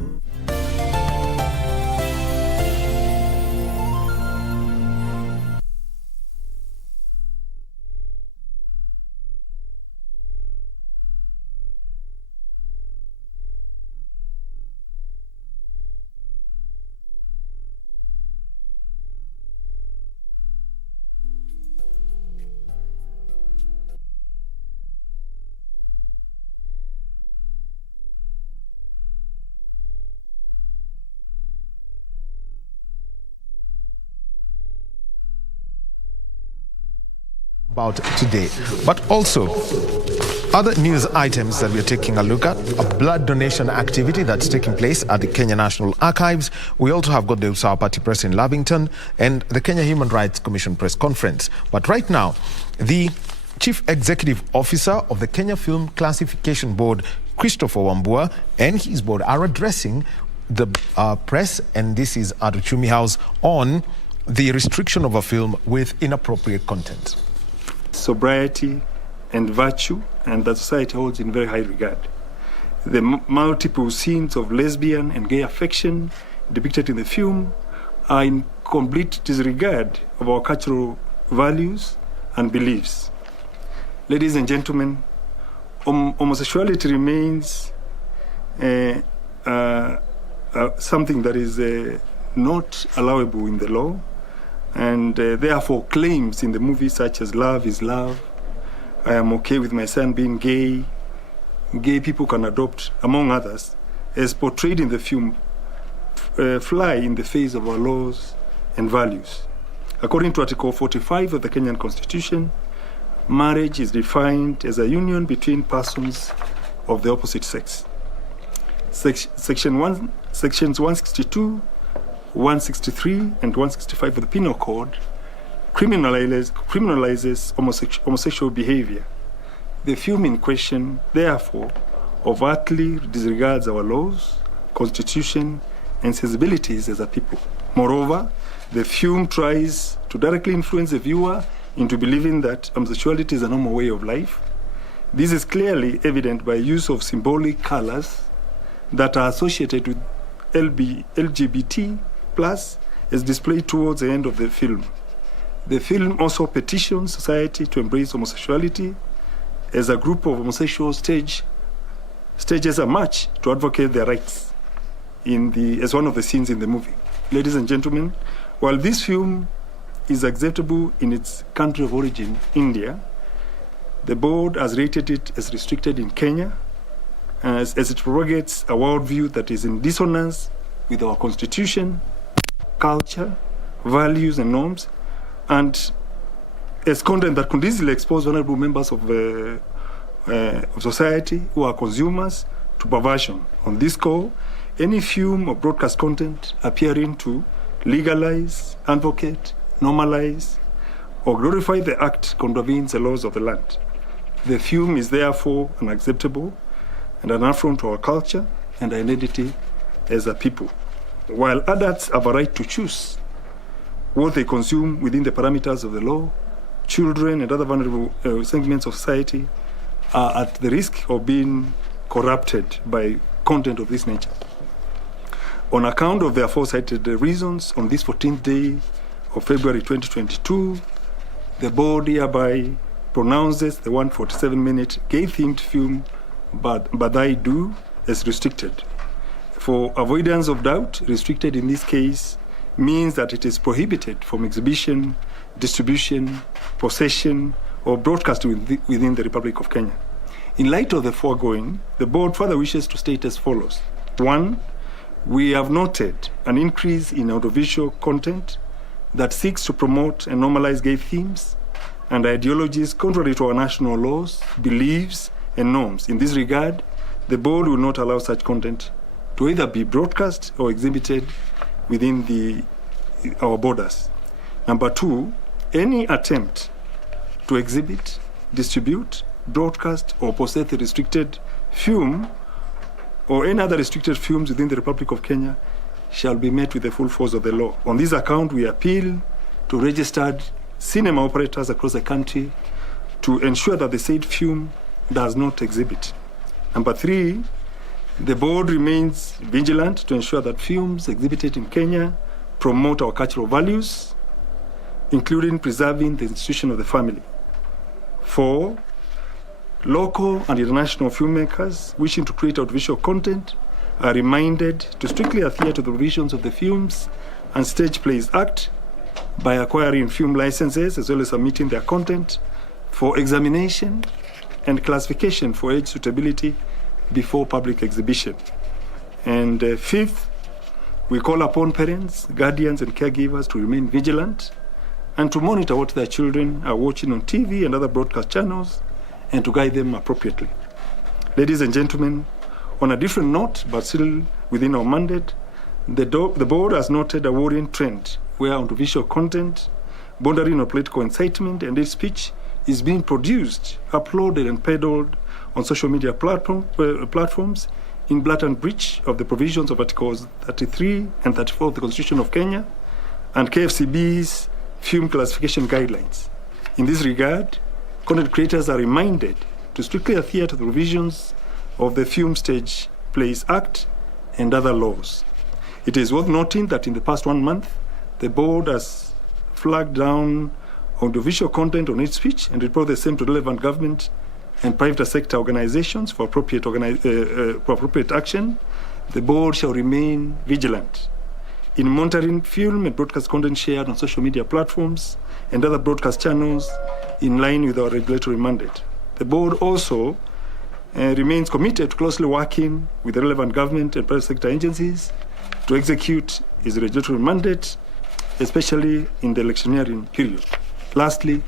About today, but also other news items that we're taking a look at: a blood donation activity that's taking place at the Kenya National Archives. We also have got the Usawa Party press in Lavington and the Kenya Human Rights Commission press conference. But right now, the Chief Executive Officer of the Kenya Film Classification Board, Christopher Wambua, and his board are addressing the press, and this is at Uchumi House, on the restriction of a film with inappropriate content. Sobriety and virtue, and that society holds in very high regard. The multiple scenes of lesbian and gay affection depicted in the film are in complete disregard of our cultural values and beliefs. Ladies and gentlemen, homosexuality remains something that is not allowable in the law, and therefore claims in the movie such as "Love is Love," "I am okay with my son being gay," "Gay people can adopt," among others, as portrayed in the film, fly in the face of our laws and values. According to Article 45 of the Kenyan Constitution, marriage is defined as a union between persons of the opposite sex. Sections 162, 163 and 165 of the Penal Code criminalizes homosexual behavior. The film in question, therefore, overtly disregards our laws, constitution, and sensibilities as a people. Moreover, the film tries to directly influence the viewer into believing that homosexuality is a normal way of life. This is clearly evident by use of symbolic colors that are associated with LGBT plus is displayed towards the end of the film. The film also petitions society to embrace homosexuality as a group of homosexuals stages a march to advocate their rights as one of the scenes in the movie. Ladies and gentlemen, while this film is acceptable in its country of origin, India, the board has rated it as restricted in Kenya as it propagates a worldview that is in dissonance with our constitution, culture, values, and norms, and as content that could easily expose vulnerable members of society who are consumers to perversion. On this score, any film or broadcast content appearing to legalize, advocate, normalize, or glorify the act contravenes the laws of the land. The film is therefore unacceptable and an affront to our culture and identity as a people. While adults have a right to choose what they consume within the parameters of the law, children and other vulnerable segments of society are at the risk of being corrupted by content of this nature. On account of the aforecited reasons, on this 14th day of February 2022, the board hereby pronounces the 147-minute gay-themed film But I Do as restricted. For avoidance of doubt, restricted in this case means that it is prohibited from exhibition, distribution, possession, or broadcast within the Republic of Kenya. In light of the foregoing, the board further wishes to state as follows. 1, we have noted an increase in audiovisual content that seeks to promote and normalize gay themes and ideologies contrary to our national laws, beliefs, and norms. In this regard, the board will not allow such content to either be broadcast or exhibited within our borders. Number 2, any attempt to exhibit, distribute, broadcast, or possess the restricted film or any other restricted films within the Republic of Kenya shall be met with the full force of the law. On this account, we appeal to registered cinema operators across the country to ensure that the said film does not exhibit. Number 3, the board remains vigilant to ensure that films exhibited in Kenya promote our cultural values, including preserving the institution of the family. 4, local and international filmmakers wishing to create audiovisual content are reminded to strictly adhere to the provisions of the Films and Stage Plays Act by acquiring film licenses as well as submitting their content for examination and classification for age suitability before public exhibition. And 5th, we call upon parents, guardians, and caregivers to remain vigilant and to monitor what their children are watching on TV and other broadcast channels and to guide them appropriately. Ladies and gentlemen, on a different note, but still within our mandate, the board has noted a worrying trend where audiovisual content bordering on political incitement and hate speech is being produced, uploaded, and peddled on social media platforms in blatant breach of the provisions of Articles 33 and 34 of the Constitution of Kenya and KFCB's film classification guidelines. In this regard, content creators are reminded to strictly adhere to the provisions of the Film Stage Plays Act and other laws. It is worth noting that in the past 1 month, the board has flagged down audiovisual content on hate speech and reported the same to relevant government and private sector organizations for appropriate action. The board shall remain vigilant in monitoring film and broadcast content shared on social media platforms and other broadcast channels in line with our regulatory mandate. The board also remains committed to closely working with the relevant government and private sector agencies to execute its regulatory mandate, especially in the electioneering period. Lastly,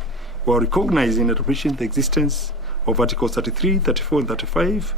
we are recognizing and appreciating the existence of Articles 33, 34, and 35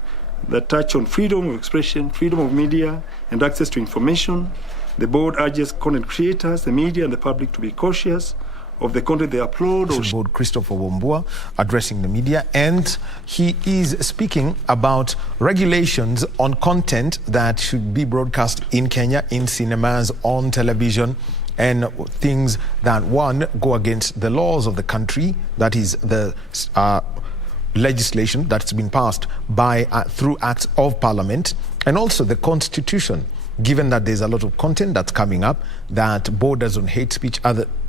that touch on freedom of expression, freedom of media, and access to information. The board urges content creators, the media, and the public to be cautious of the content they upload. Board Christopher Wambua addressing the media, and he is speaking about regulations on content that should be broadcast in Kenya, in cinemas, on television, and things that, one, go against the laws of the country, that is the legislation that's been passed by through acts of parliament, and also the constitution given that there's a lot of content that's coming up that borders on hate speech,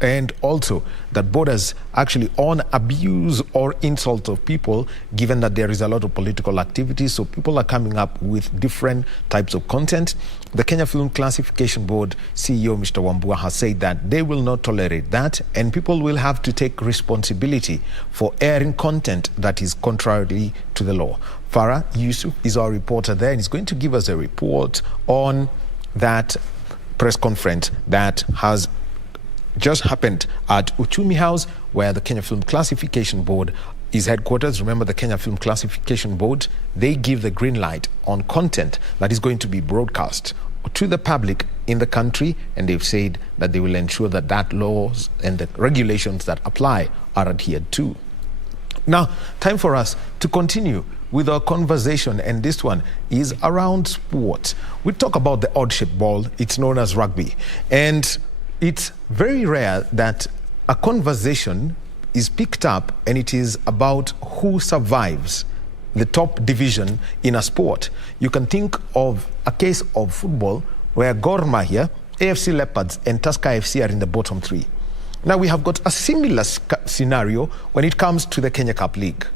and also that borders actually on abuse or insult of people, given that there is a lot of political activity. So people are coming up with different types of content. The Kenya Film Classification Board CEO, Mr. Wambua, has said that they will not tolerate that, and people will have to take responsibility for airing content that is contrary to the law. Farah Yusuf is our reporter there, and he's going to give us a report on that press conference that has just happened at Uchumi House, where the Kenya Film Classification Board is headquarters. Remember, the Kenya Film Classification Board, they give the green light on content that is going to be broadcast to the public in the country, and they've said that they will ensure that that laws and the regulations that apply are adhered to. Now, time for us to continue with our conversation, and this one is around sport. We talk about the odd-shaped ball. It's known as rugby, and it's very rare that a conversation is picked up and it is about who survives the top division in a sport. You can think of a case of football where Gor Mahia, AFC Leopards and Tusker FC are in the bottom three. Now we have got a similar scenario when it comes to the Kenya Cup League.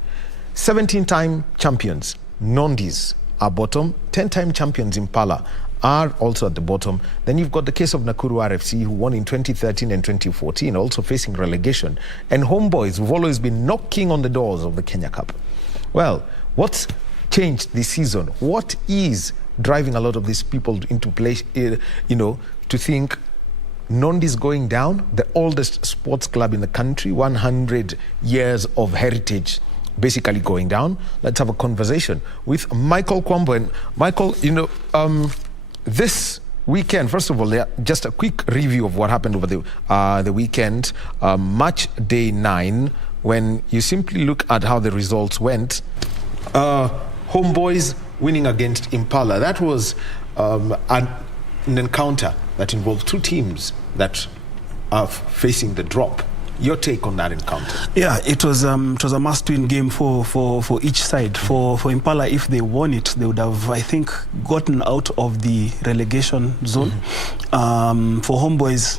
17-time champions, Nondis, are bottom. 10-time champions, Impala, are also at the bottom. Then you've got the case of Nakuru RFC, who won in 2013 and 2014, also facing relegation. And Homeboys, who've always been knocking on the doors of the Kenya Cup. Well, what's changed this season? What is driving a lot of these people into place, to think Nondis going down, the oldest sports club in the country, 100 years of heritage, basically going down? Let's have a conversation with Michael Kwambo. And Michael, this weekend, first of all, just a quick review of what happened over the weekend, match day 9, when you simply look at how the results went. Homeboys winning against Impala. That was an encounter that involved two teams that are facing the drop. Your take on that encounter? Yeah, it was a must-win game for each side. For Impala, if they won it, they would have, I think, gotten out of the relegation zone. For Homeboys,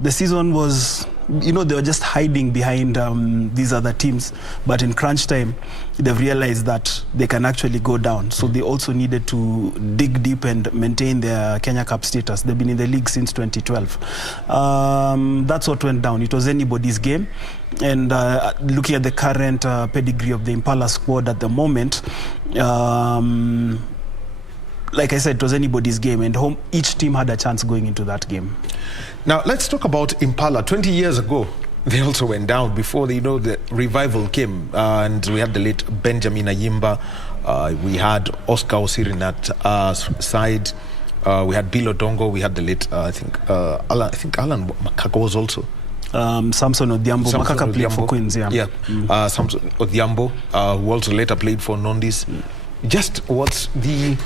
the season was, they were just hiding behind these other teams. But in crunch time, they've realized that they can actually go down. So they also needed to dig deep and maintain their Kenya Cup status. They've been in the league since 2012. That's what went down. It was anybody's game. And looking at the current pedigree of the Impala squad at the moment, like I said, it was anybody's game, and each team had a chance going into that game. Now, let's talk about Impala. 20 years ago, they also went down before the revival came. And we had the late Benjamin Ayimba. We had Oscar Osiri in that side. We had Bill Odongo. We had the late, I think Alan Makaka was also. Samson Odhiambo. Makaka played for Queens, yeah. Samson Odhiambo, who also later played for Nondis. Just what's been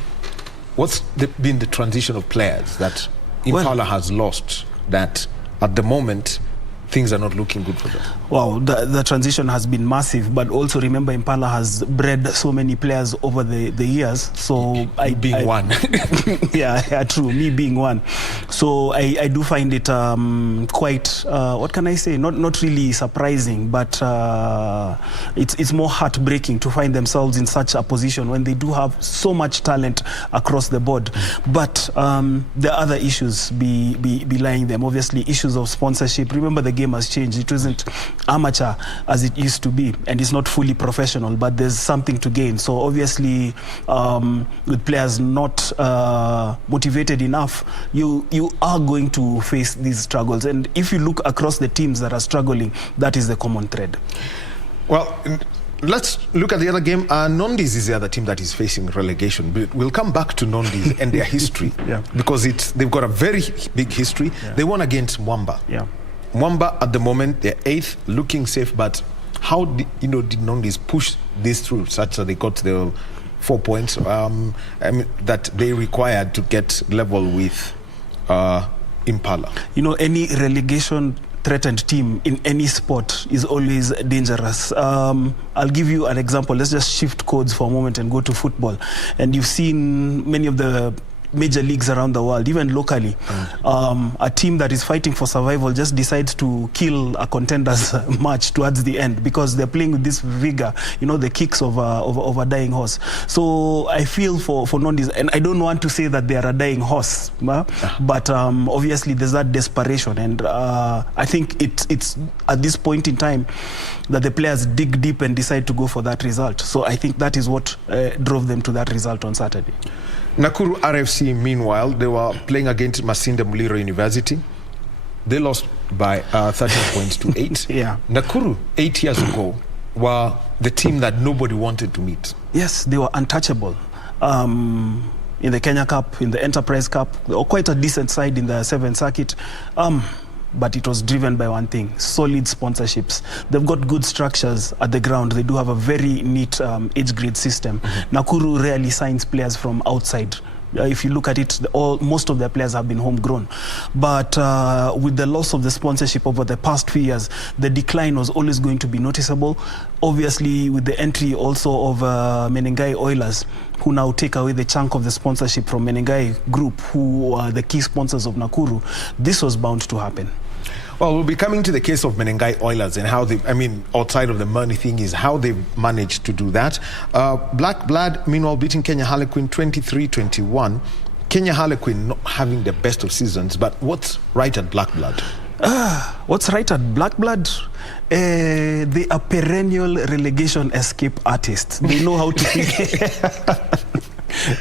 the transition of players that Impala has lost, that at the moment things are not looking good for them? Wow, the transition has been massive, but also remember Impala has bred so many players over the years. So being one. yeah, true, me being one. So I do find it quite, what can I say, not really surprising, but it's more heartbreaking to find themselves in such a position when they do have so much talent across the board. But there are other issues belying them. Obviously, issues of sponsorship. Remember, the game has changed. It isn't amateur as it used to be, and it's not fully professional, but there's something to gain. So obviously, with players not motivated enough, you are going to face these struggles. And if you look across the teams that are struggling, that is the common thread. Well, let's look at the other game. Nondis is the other team that is facing relegation. But we'll come back to Nondis and their history, because they've got a very big history. They won against Mwamba. Mwamba at the moment, they're 8th, looking safe. But how did Nondis push this through such that they got the 4 points that they required to get level with Impala? Any relegation threatened team in any sport is always dangerous. I'll give you an example. Let's just shift codes for a moment and go to football. And you've seen many of the major leagues around the world, even locally. A team that is fighting for survival just decides to kill a contender's match towards the end because they're playing with this vigor, the kicks of a dying horse. So I feel for Nondis, and I don't want to say that they are a dying horse, but obviously there's that desperation, and I think it's at this point in time that the players dig deep and decide to go for that result. So I think that is what drove them to that result on Saturday. Nakuru RFC, meanwhile, they were playing against Masinde Muliro University. They lost by 13 points to 8. Yeah. Nakuru, 8 years ago, were the team that nobody wanted to meet. Yes, they were untouchable. In the Kenya Cup, in the Enterprise Cup, they were quite a decent side in the 7th circuit. But it was driven by one thing: solid sponsorships. They've got good structures at the ground. They do have a very neat age grade system. Nakuru rarely signs players from outside. If you look at it, most of their players have been homegrown. But with the loss of the sponsorship over the past few years, the decline was always going to be noticeable. Obviously, with the entry also of Menengai Oilers, who now take away the chunk of the sponsorship from Menengai Group, who are the key sponsors of Nakuru, this was bound to happen. Well, we'll be coming to the case of Menengai Oilers and how outside of the money thing is how they've managed to do that. Black Blood, meanwhile, beating Kenya Harlequin 23-21. Kenya Harlequin not having the best of seasons, but what's right at Black Blood? What's right at Black Blood? They are perennial relegation escape artists. They know how to play.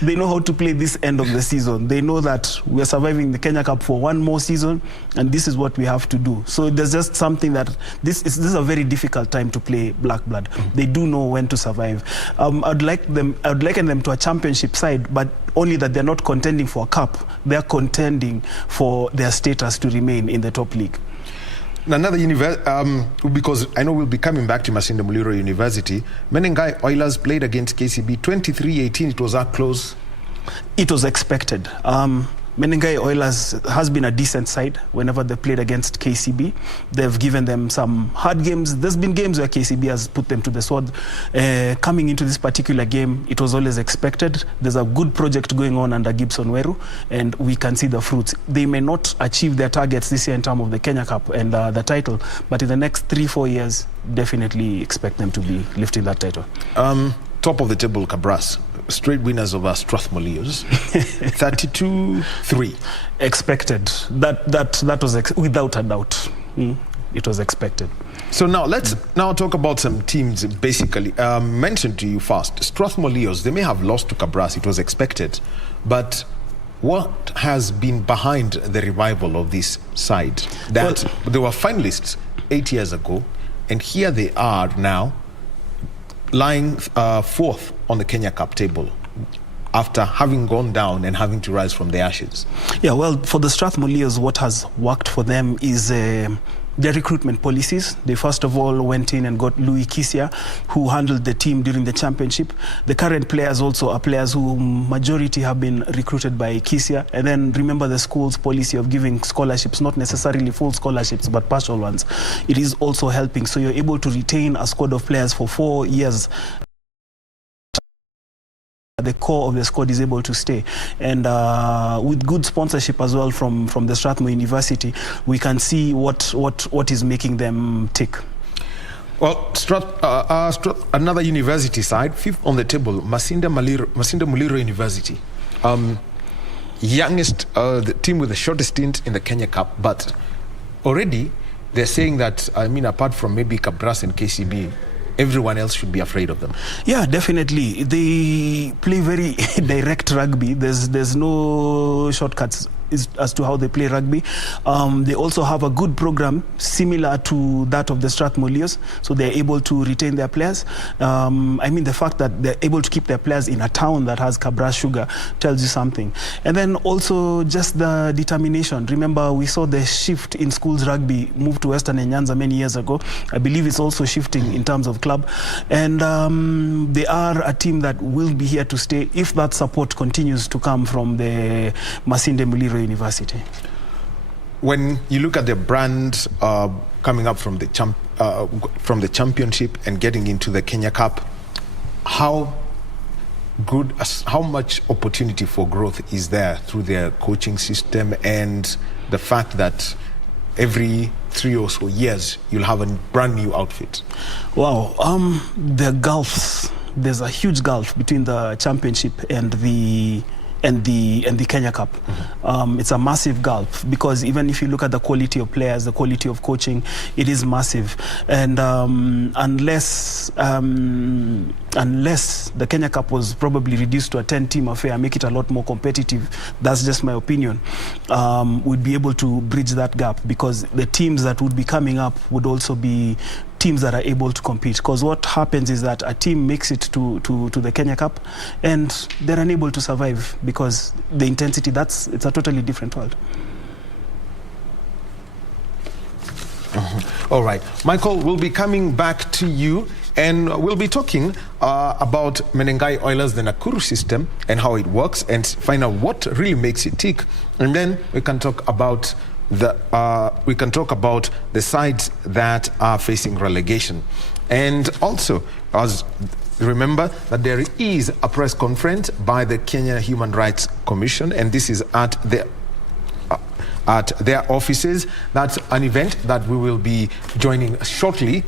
They know how to play this end of the season. They know that we are surviving the Kenya Cup for one more season, and this is what we have to do. So there's just something that this is a very difficult time to play Black Blood. They do know when to survive. I'd liken them to a championship side, but only that they're not contending for a cup. They're contending for their status to remain in the top league. Another because I know we'll be coming back to Masinde Muliro University. Menengai Oilers played against KCB 23-18. It was that close. It was expected. Menengai Oilers has been a decent side whenever they played against KCB. They've given them some hard games. There's been games where KCB has put them to the sword. Coming into this particular game, it was always expected. There's a good project going on under Gibson Weru, and we can see the fruits. They may not achieve their targets this year in terms of the Kenya Cup and the title, but in the next 3-4 years, definitely expect them to be lifting that title. Top of the table, Kabras. Straight winners over Strathmore-Leos, 32-3. Expected. That was without a doubt. It was expected. So now let's talk about some teams. Basically, mentioned to you first, Strathmore-Leos. They may have lost to Kabras. It was expected, but what has been behind the revival of this side? That they were finalists 8 years ago, and here they are now, lying fourth on the Kenya Cup table after having gone down and having to rise from the ashes. Yeah, well, for the Strathmore-Leos, what has worked for them is their recruitment policies. They first of all went in and got Louis Kisia, who handled the team during the championship. The current players also are players who majority have been recruited by Kisia. And then remember the school's policy of giving scholarships, not necessarily full scholarships, but partial ones. It is also helping. So you're able to retain a squad of players for 4 years. The core of the squad is able to stay, and with good sponsorship as well from the Strathmore University, we can see what is making them tick. Well, another university side, fifth on the table, Masinde Muliro University, youngest the team with the shortest stint in the Kenya Cup, but already they're saying that, apart from maybe Kabras and KCB, everyone else should be afraid of them. Yeah, definitely. They play very direct rugby. There's no shortcuts as to how they play rugby. They also have a good program similar to that of the Strathmore-Leos, so they're able to retain their players. The fact that they're able to keep their players in a town that has Kabras Sugar tells you something. And then also just the determination. Remember, we saw the shift in schools rugby move to Western and Nyanza many years ago. I believe it's also shifting in terms of club. And they are a team that will be here to stay if that support continues to come from the Masinde Muliro University. When you look at the brand coming up from the championship and getting into the Kenya Cup, how how much opportunity for growth is there through their coaching system and the fact that every 3 or so years you'll have a brand new outfit? Wow, the gulfs. There's a huge gulf between the championship and the Kenya Cup. It's a massive gulf, because even if you look at the quality of players, the quality of coaching, it is massive. And unless the Kenya Cup was probably reduced to a 10-team affair, make it a lot more competitive, that's just my opinion, we'd be able to bridge that gap, because the teams that would be coming up would also be teams that are able to compete. Because what happens is that a team makes it to the Kenya Cup and they're unable to survive, because the intensity, it's a totally different world. All right, Michael, we'll be coming back to you, and we'll be talking about Menengai Oilers, the Nakuru system, and how it works, and find out what really makes it tick. And then we can talk about the sides that are facing relegation. And also, remember that there is a press conference by the Kenya Human Rights Commission, and this is at their offices. That's an event that we will be joining shortly.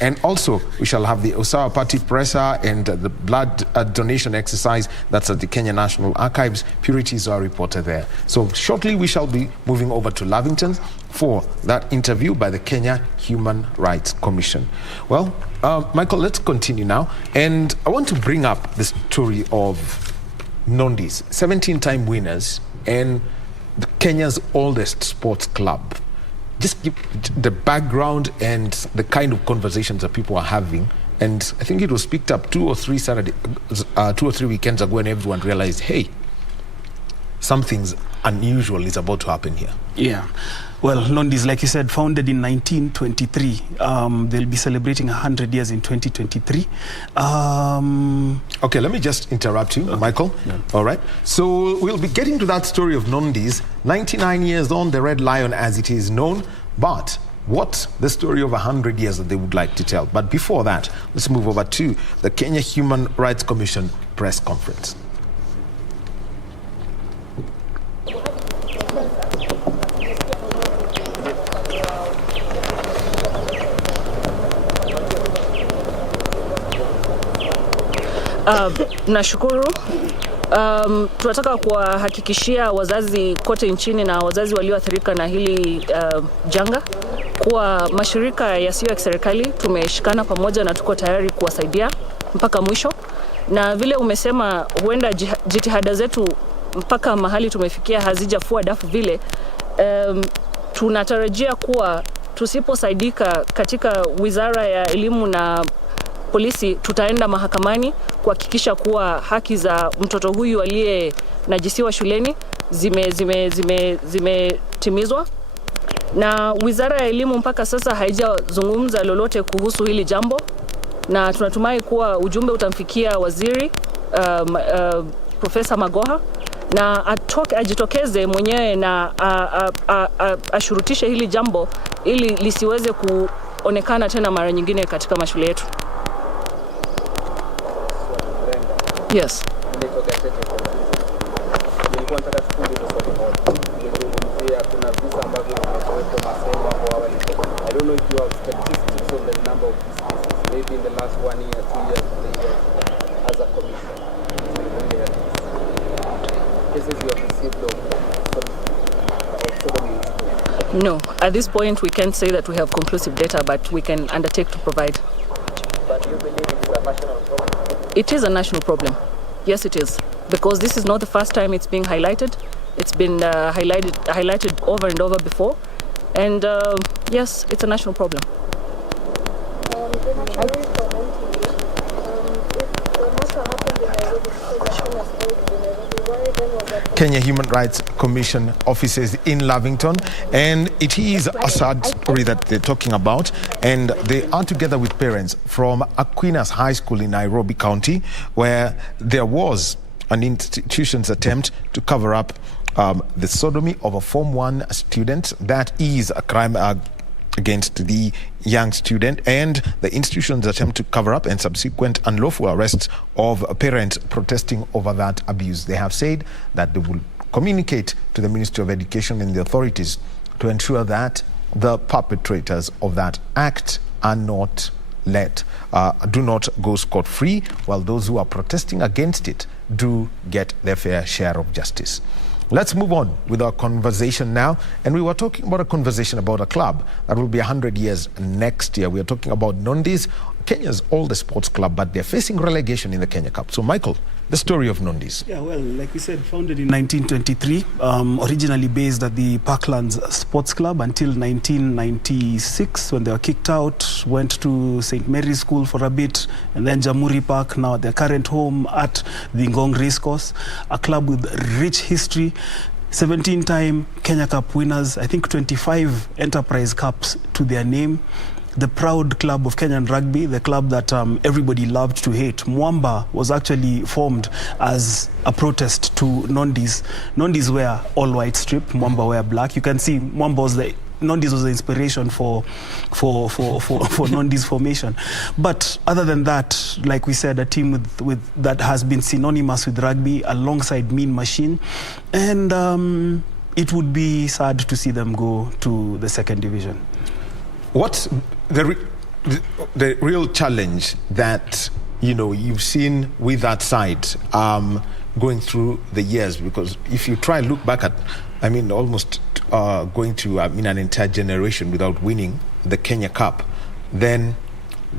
And also, we shall have the Usawa Party presser and the blood donation exercise. That's at the Kenya National Archives. Purity is our reporter there. So shortly, we shall be moving over to Lavington for that interview by the Kenya Human Rights Commission. Well, Michael, let's continue now. And I want to bring up the story of Nondis, 17-time winners, and Kenya's oldest sports club. Just give the background and the kind of conversations that people are having. And I think it was picked up 2 or 3 weekends ago, when everyone realized, hey, something's unusual is about to happen here. Yeah. Well, Nondis, like you said, founded in 1923. They'll be celebrating 100 years in 2023. Okay, let me just interrupt you, Michael. Yeah. All right. So we'll be getting to that story of Nondis, 99 years on, the Red Lion as it is known. But what's the story of 100 years that they would like to tell? But before that, let's move over to the Kenya Human Rights Commission press conference. Nashukuru. Tunataka kuwahakikishia wazazi kote nchini na wazazi walioathirika na hili janga kuwa mashirika yasiyo ya kiserikali tumeshikana pamoja na tuko tayari kuwasaidia mpaka mwisho. Na vile umesema, huenda jitihada zetu mpaka mahali tumefikia hazijafua dafu vile, tunatarajia kuwa tusiposaidika katika Wizara ya Elimu na Polisi, tutaenda mahakamani kuhakikisha kuwa haki za mtoto huyu aliyenajisiwa shuleni zimetimizwa. Na Wizara ya Elimu mpaka sasa haijazungumza lolote kuhusu hili jambo, na tunatumai kuwa ujumbe utamfikia waziri Profesa Magoha, na ajitokeze mwenyewe na ashurutishe hili jambo ili lisiweze kuonekana tena mara nyingine katika mashule yetu. Yes. I don't know if you have statistics on the number of these cases, maybe in the last 1 year, 2 years, 3 years, as a commission. Cases you have received of No, at this point we can't say that we have conclusive data, but we can undertake to provide. But you believe it is a national problem? It is a national problem. Yes, it is. Because this is not the first time it's being highlighted. It's been highlighted over and over before. And yes, it's a national problem. Kenya Human Rights Commission offices in Lavington, and it is a sad story that they're talking about, and they are together with parents from Aquinas High School in Nairobi County, where there was an institution's attempt to cover up the sodomy of a Form 1 student. That is a crime against the young student, and the institution's attempt to cover up and subsequent unlawful arrests of parents protesting over that abuse. They have said that they will communicate to the Ministry of Education and the authorities to ensure that the perpetrators of that act are not do not go scot-free, while those who are protesting against it do get their fair share of justice. Let's move on with our conversation now. And we were talking about a conversation about a club that will be 100 years next year. We are talking about Nondies, Kenya's oldest sports club, but they're facing relegation in the Kenya Cup. So, Michael, the story of Nondies. Yeah, well, like we said, founded in 1923, originally based at the Parklands Sports Club until 1996 when they were kicked out, went to St. Mary's School for a bit, and then Jamhuri Park, now their current home at the Ngong Racecourse, a club with rich history. 17-time Kenya Cup winners, I think 25 Enterprise Cups to their name. The proud club of Kenyan Rugby, the club that everybody loved to hate. Mwamba was actually formed as a protest to Nondies. Nondies wear all white strip, Mwamba wear black. You can see Nondies was the inspiration for Nondies formation. But other than that, like we said, a team with that has been synonymous with rugby alongside Mean Machine. And it would be sad to see them go to the second division. What's the real challenge that you've seen with that side going through the years? Because if you try and look back at, almost going to an entire generation without winning the Kenya Cup, then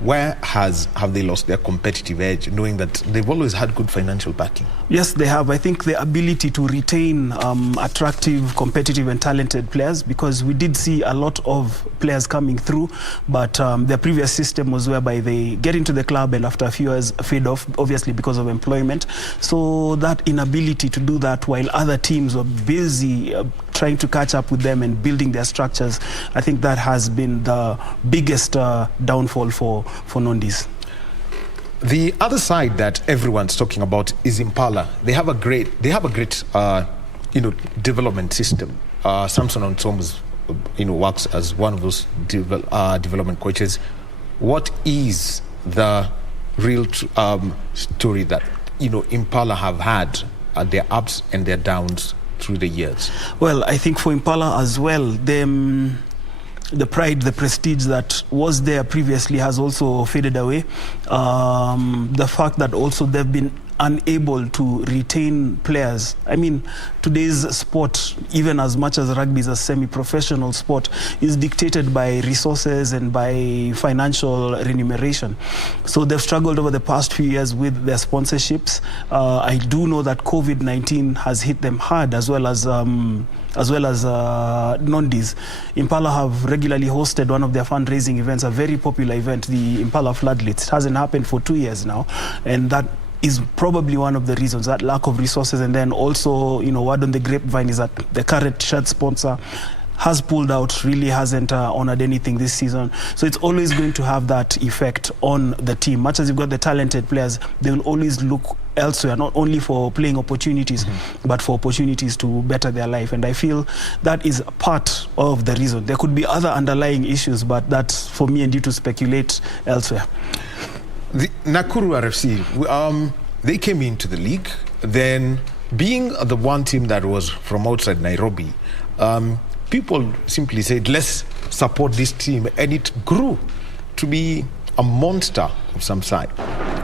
where have they lost their competitive edge, knowing that they've always had good financial backing? Yes, they have. I think the ability to retain attractive, competitive and talented players, because we did see a lot of players coming through, but their previous system was whereby they get into the club and after a few years fade off, obviously because of employment. So that inability to do that while other teams were busy trying to catch up with them and building their structures, I think that has been the biggest downfall for Nondies. The other side that everyone's talking about is Impala. They have a great development system. Samson Onsoms, works as one of those development coaches. What is the real story that Impala have had their ups and their downs through the years? Well, I think for Impala as well, the pride, the prestige that was there previously has also faded away. The fact that also they've been unable to retain players. Today's sport, even as much as rugby is a semi-professional sport, is dictated by resources and by financial remuneration. So they've struggled over the past few years with their sponsorships. I do know that COVID-19 has hit them hard, as well as Nondies. Impala have regularly hosted one of their fundraising events, a very popular event, the Impala Floodlights. It hasn't happened for 2 years now, and that is probably one of the reasons, that lack of resources. And then also, word on the grapevine is that the current shirt sponsor has pulled out, really hasn't honored anything this season. So it's always going to have that effect on the team. Much as you've got the talented players, they will always look elsewhere, not only for playing opportunities, but for opportunities to better their life. And I feel that is part of the reason. There could be other underlying issues, but that's for me and you to speculate elsewhere. The Nakuru RFC, they came into the league, then being the one team that was from outside Nairobi, people simply said, let's support this team, and it grew to be a monster of some side.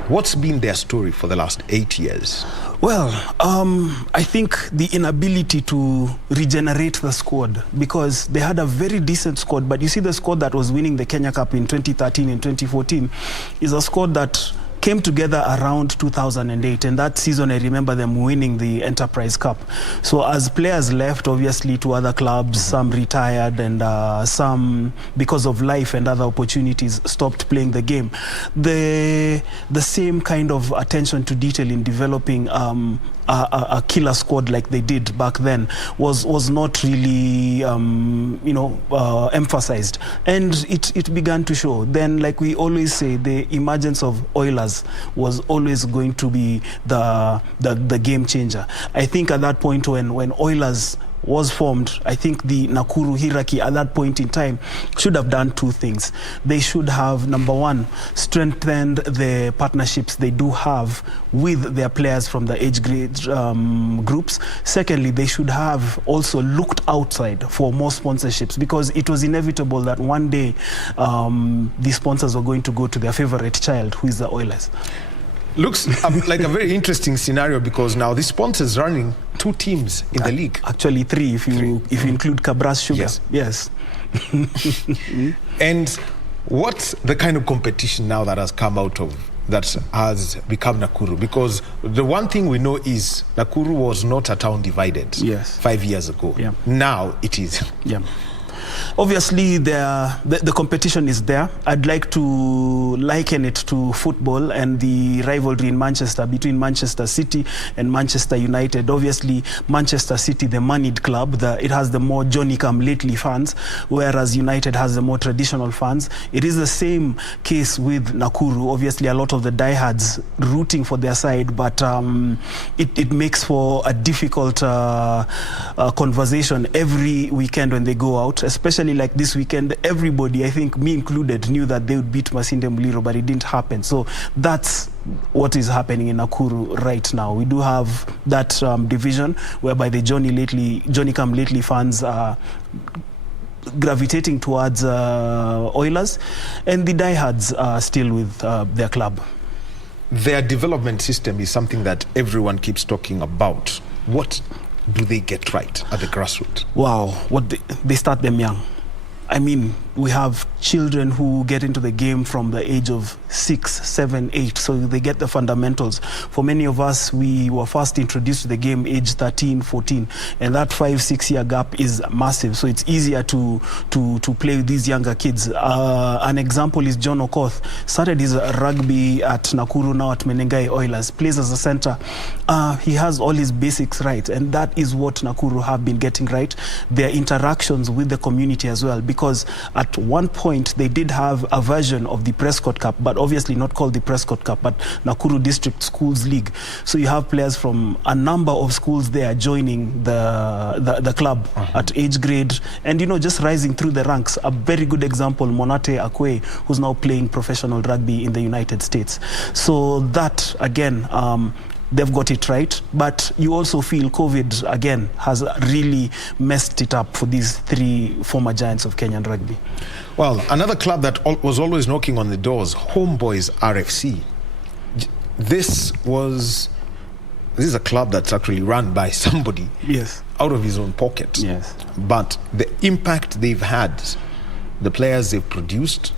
What's been their story for the last 8 years? Well, I think the inability to regenerate the squad, because they had a very decent squad, but you see the squad that was winning the Kenya Cup in 2013 and 2014 is a squad that came together around 2008, and that season I remember them winning the Enterprise Cup. So as players left, obviously, to other clubs, some retired, and some, because of life and other opportunities, stopped playing the game. The same kind of attention to detail in developing a killer squad like they did back then was not really emphasized, and it began to show. Then, like we always say, the emergence of Oilers was always going to be the game changer. I think at that point when Oilers was formed, I think the Nakuru hierarchy at that point in time should have done two things. They should have, number one, strengthened the partnerships they do have with their players from the age grade groups. Secondly, they should have also looked outside for more sponsorships, because it was inevitable that one day the sponsors were going to go to their favorite child, who is the Oilers. Looks like a very interesting scenario, because now the sponsors running two teams in the league. Actually three, if you include Cabras Sugar. Yes. And what's the kind of competition now that has come out of that has become Nakuru? Because the one thing we know is Nakuru was not a town divided 5 years ago. Now it is. Obviously, the competition is there. I'd like to liken it to football and the rivalry in Manchester between Manchester City and Manchester United. Obviously, Manchester City, the moneyed club, it has the more Johnny-come-lately fans, whereas United has the more traditional fans. It is the same case with Nakuru. Obviously, a lot of the diehards rooting for their side, but it makes for a difficult conversation every weekend when they go out, especially like this weekend. Everybody, I think me included, knew that they would beat Masinde Muliro, but it didn't happen. So that's what is happening in Nakuru right now. We do have that division whereby the Johnny-come-lately fans are gravitating towards Oilers, and the diehards are still with their club. Their development system is something that everyone keeps talking about. What do they get right at the grassroots? Wow, they start them young. I mean, we have children who get into the game from the age of 6, 7, 8, so they get the fundamentals. For many of us, we were first introduced to the game age 13, 14, and that 5-6 year gap is massive, so it's easier to play with these younger kids. An example is John Okoth. Started his rugby at Nakuru, now at Menengai Oilers, plays as a center. He has all his basics right, and that is what Nakuru have been getting right. Their interactions with the community as well, because at one point they did have a version of the Prescott Cup, but obviously not called the Prescott Cup, but Nakuru District Schools League. So you have players from a number of schools there joining the club at age grade, and just rising through the ranks. A very good example, Monate Akwe, who's now playing professional rugby in the United States. So that again, they've got it right, but you also feel COVID, again, has really messed it up for these three former giants of Kenyan rugby. Well, another club that was always knocking on the doors, Homeboys RFC. This is a club that's actually run by somebody out of his own pocket. But the impact they've had, the players they've produced,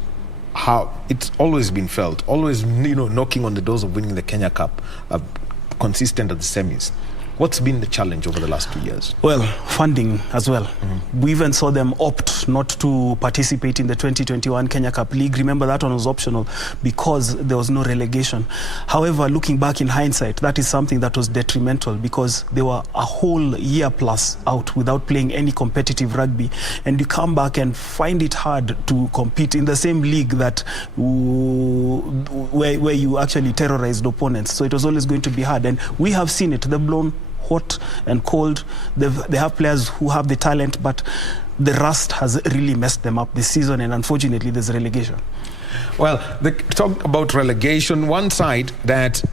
how it's always been felt, always knocking on the doors of winning the Kenya Cup, consistent at the semis. What's been the challenge over the last 2 years? Well, funding as well. We even saw them opt not to participate in the 2021 Kenya Cup League. Remember, that one was optional because there was no relegation. However, looking back in hindsight, that is something that was detrimental, because they were a whole year plus out without playing any competitive rugby, and you come back and find it hard to compete in the same league that where you actually terrorized opponents. So it was always going to be hard, and we have seen it. They've blown hot and cold. They have players who have the talent, but the rust has really messed them up this season, and unfortunately there's relegation. Well, talk about relegation. One side that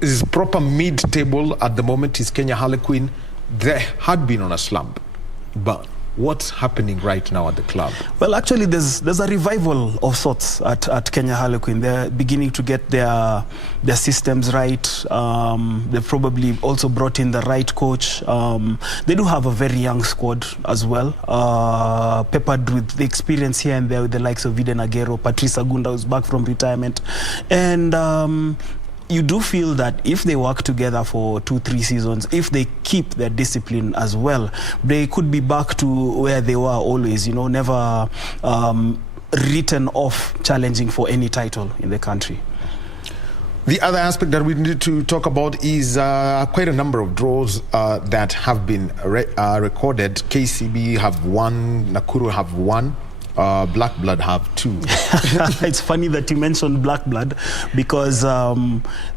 is proper mid-table at the moment is Kenya Harlequin. They had been on a slump, but what's happening right now at the club? Well, actually, there's a revival of sorts at Kenya Harlequin. They're beginning to get their systems right. They've probably also brought in the right coach. They do have a very young squad as well, peppered with the experience here and there with the likes of Viden Agero, Patrice Agunda, who's back from retirement, and you do feel that if they work together for 2-3 seasons, if they keep their discipline as well, they could be back to where they were always, never written off challenging for any title in the country. The other aspect that we need to talk about is quite a number of draws that have been recorded. KCB have won, Nakuru have won, Black Blood have 2. It's funny that you mentioned Black Blood because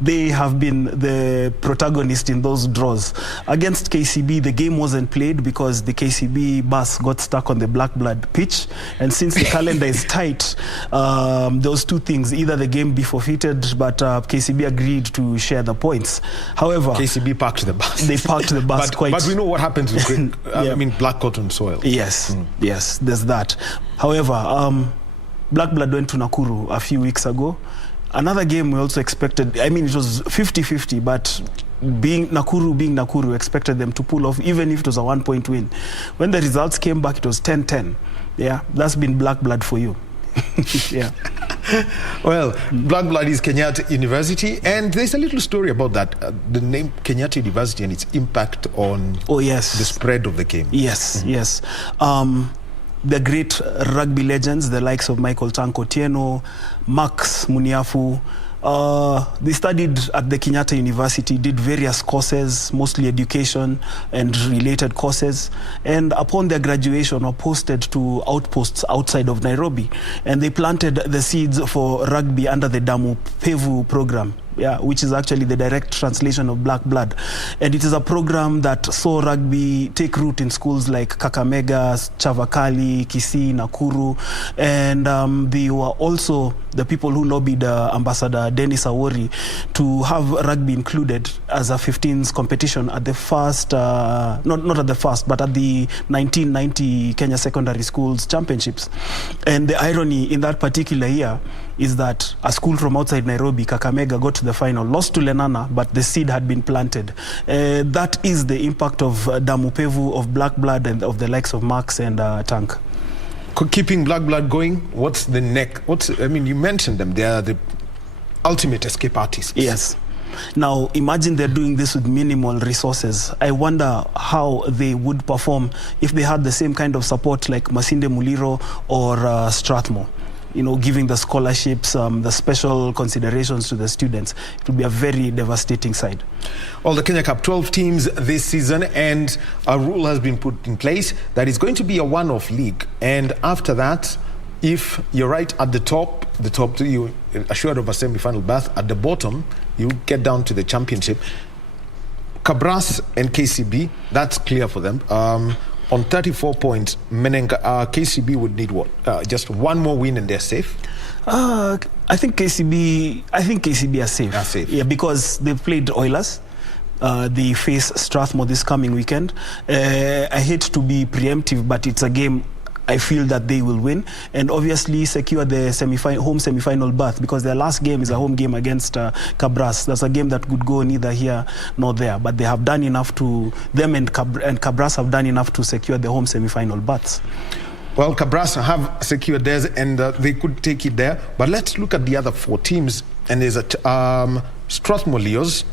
they have been the protagonist in those draws. Against KCB, the game wasn't played because the KCB bus got stuck on the Black Blood pitch. And since the calendar is tight, those 2 things, either the game be forfeited, but KCB agreed to share the points. However, KCB parked the bus. They parked the bus but we know what happens with black cotton soil. Yes, yes, there's that. However, Black Blood went to Nakuru a few weeks ago. Another game we also expected, it was 50-50, but being Nakuru, expected them to pull off, even if it was a 1-point win. When the results came back, it was 10-10. Yeah, that's been Black Blood for you. Yeah. Well, Black Blood is Kenyatta University, and there's a little story about that. The name Kenyatta University and its impact on the spread of the game. Yes, yes. The great rugby legends, the likes of Michael Tanko Tieno, Max Muniafu, they studied at the Kenyatta University, did various courses, mostly education and related courses, and upon their graduation were posted to outposts outside of Nairobi, and they planted the seeds for rugby under the Damu Pevu program. Yeah, which is actually the direct translation of Black Blood. And it is a program that saw rugby take root in schools like Kakamega, Chavakali, Kisii, Nakuru. And they were also the people who lobbied Ambassador Dennis Awori to have rugby included as a 15s competition at the first, not at the first, but at the 1990 Kenya Secondary Schools Championships. And the irony in that particular year is that a school from outside Nairobi, Kakamega, got to the final, lost to Lenana, but the seed had been planted. That is the impact of Damu Pevu, of Black Blood, and of the likes of Max and Tank. Keeping Black Blood going, what's the neck? You mentioned them. They are the ultimate escape artists. Yes. Now, imagine they're doing this with minimal resources. I wonder how they would perform if they had the same kind of support like Masinde Muliro or Strathmore. Giving the scholarships, the special considerations to the students. It would be a very devastating side. Well, the Kenya Cup, 12 teams this season, and a rule has been put in place that is going to be a one-off league. And after that, if you're right at the top, you assured of a semi-final berth. At the bottom, you get down to the championship. Kabras and KCB, that's clear for them. On 34 points, KCB would need what? Just one more win and they're safe? I think KCB are safe. Are safe. Yeah, because they've played Oilers. They face Strathmore this coming weekend. I hate to be preemptive, but it's a game I feel that they will win, and obviously secure the home semi-final berth, because their last game is a home game against Kabras. That's a game that could go neither here nor there, but they have done enough to, them and Kabras have done enough to secure the home semi-final berths. Well, Kabras have secured theirs, and they could take it there. But let's look at the other 4 teams, and there's a Strathmore Leos,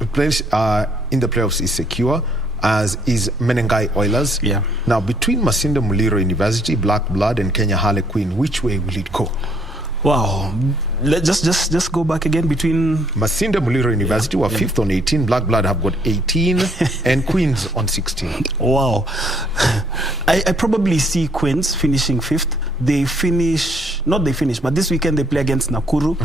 the place in the playoffs is secure, as is Menengai Oilers. Yeah. Now, between Masinde Muliro University, Black Blood, and Kenya Harlequin, which way will it go? Wow. Let's just go back again between... Masinde Muliro University were 5th on 18, Black Blood have got 18, and Queens on 16. Wow. I probably see Queens finishing 5th. But this weekend they play against Nakuru.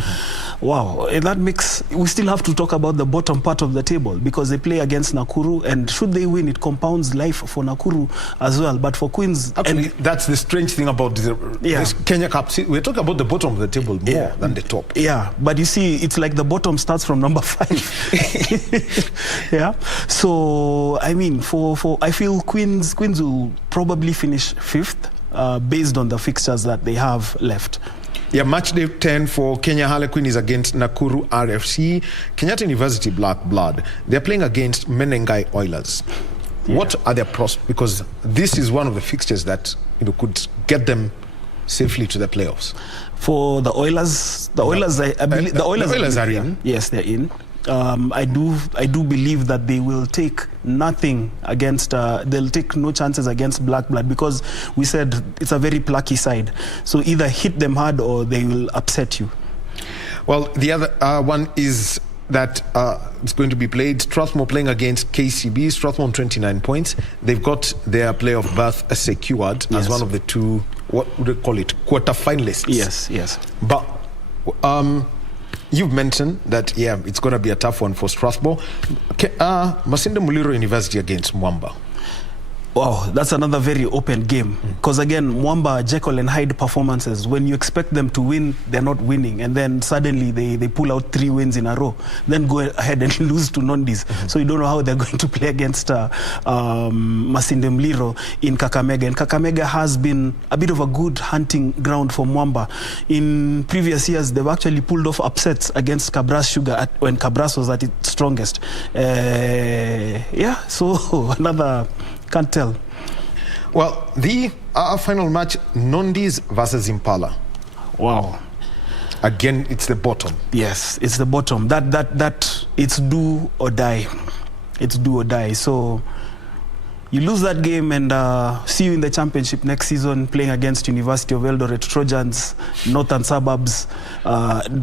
Wow. And that makes... We still have to talk about the bottom part of the table, because they play against Nakuru, and should they win, it compounds life for Nakuru as well. But for Queens... Actually, that's the strange thing about this Kenya Cup. We're talking about the bottom of the table more than the top. Yeah, but you see, it's like the bottom starts from number 5. Yeah. So I mean, I feel Queens will probably finish 5th based on the fixtures that they have left. Yeah, match day 10 for Kenya Harlequin is against Nakuru RFC. Kenyatta University Black Blood, they're playing against Menengai Oilers. Yeah. What are their prospects? Because this is one of the fixtures that could get them safely to the playoffs. For the Oilers, I believe the Oilers are in. Yes, they're in. I do believe that they will take nothing against. They'll take no chances against Black Blood, because we said it's a very plucky side. So either hit them hard or they will upset you. Well, the other one is that it's going to be played. Strathmore playing against KCB. Strathmore on 29 points. They've got their playoff berth secured as one of the 2 what would you call it, quarter-finalists. Yes. But you've mentioned that, it's going to be a tough one for Strasbourg. Masinde Muliro University against Mwamba. Wow, that's another very open game. Because again, Mwamba, Jekyll and Hyde performances, when you expect them to win, they're not winning. And then suddenly they pull out 3 wins in a row. Then go ahead and lose to Nondis. So you don't know how they're going to play against Masinde Muliro in Kakamega. And Kakamega has been a bit of a good hunting ground for Mwamba. In previous years, they've actually pulled off upsets against Kabras Sugar when Kabras was at its strongest. So another... Can't tell. Well, the final match, Nondis versus Impala. Wow. Again, it's the bottom. Yes, it's the bottom. That it's do or die. It's do or die. So you lose that game and see you in the championship next season playing against University of Eldoret Trojans, northern suburbs,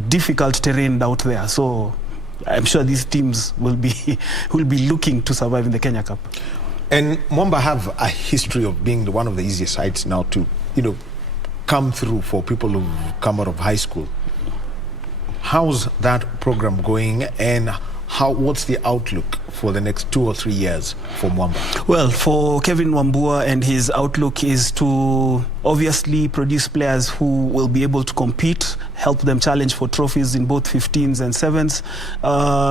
difficult terrain out there. So I'm sure these teams will be looking to survive in the Kenya Cup. And Mwamba have a history of being one of the easiest sides now to, come through for people who come out of high school. How's that program going, and what's the outlook for the next 2 or 3 years for Mwamba? Well, for Kevin Wambua, and his outlook is to obviously produce players who will be able to compete, help them challenge for trophies in both 15s and 7s.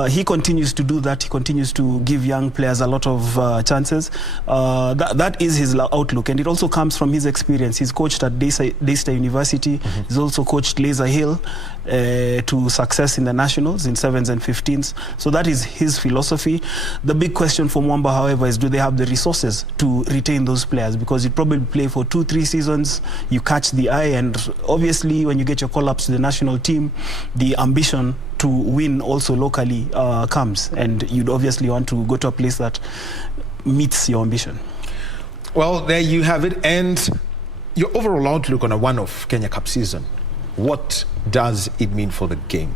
He continues to do that. He continues to give young players a lot of chances. That is his outlook, and it also comes from his experience. He's coached at Daystar University. He's also coached Laser Hill to success in the nationals in 7s and 15s. So that is his philosophy. The big question for Mwamba, however, is do they have the resources to retain those players? Because you probably play for 2-3 seasons, you catch the eye, and obviously when you get your call-ups to the national team, the ambition to win also locally comes, and you'd obviously want to go to a place that meets your ambition. Well, there you have it. And your overall outlook on a one-off Kenya Cup season, what does it mean for the game?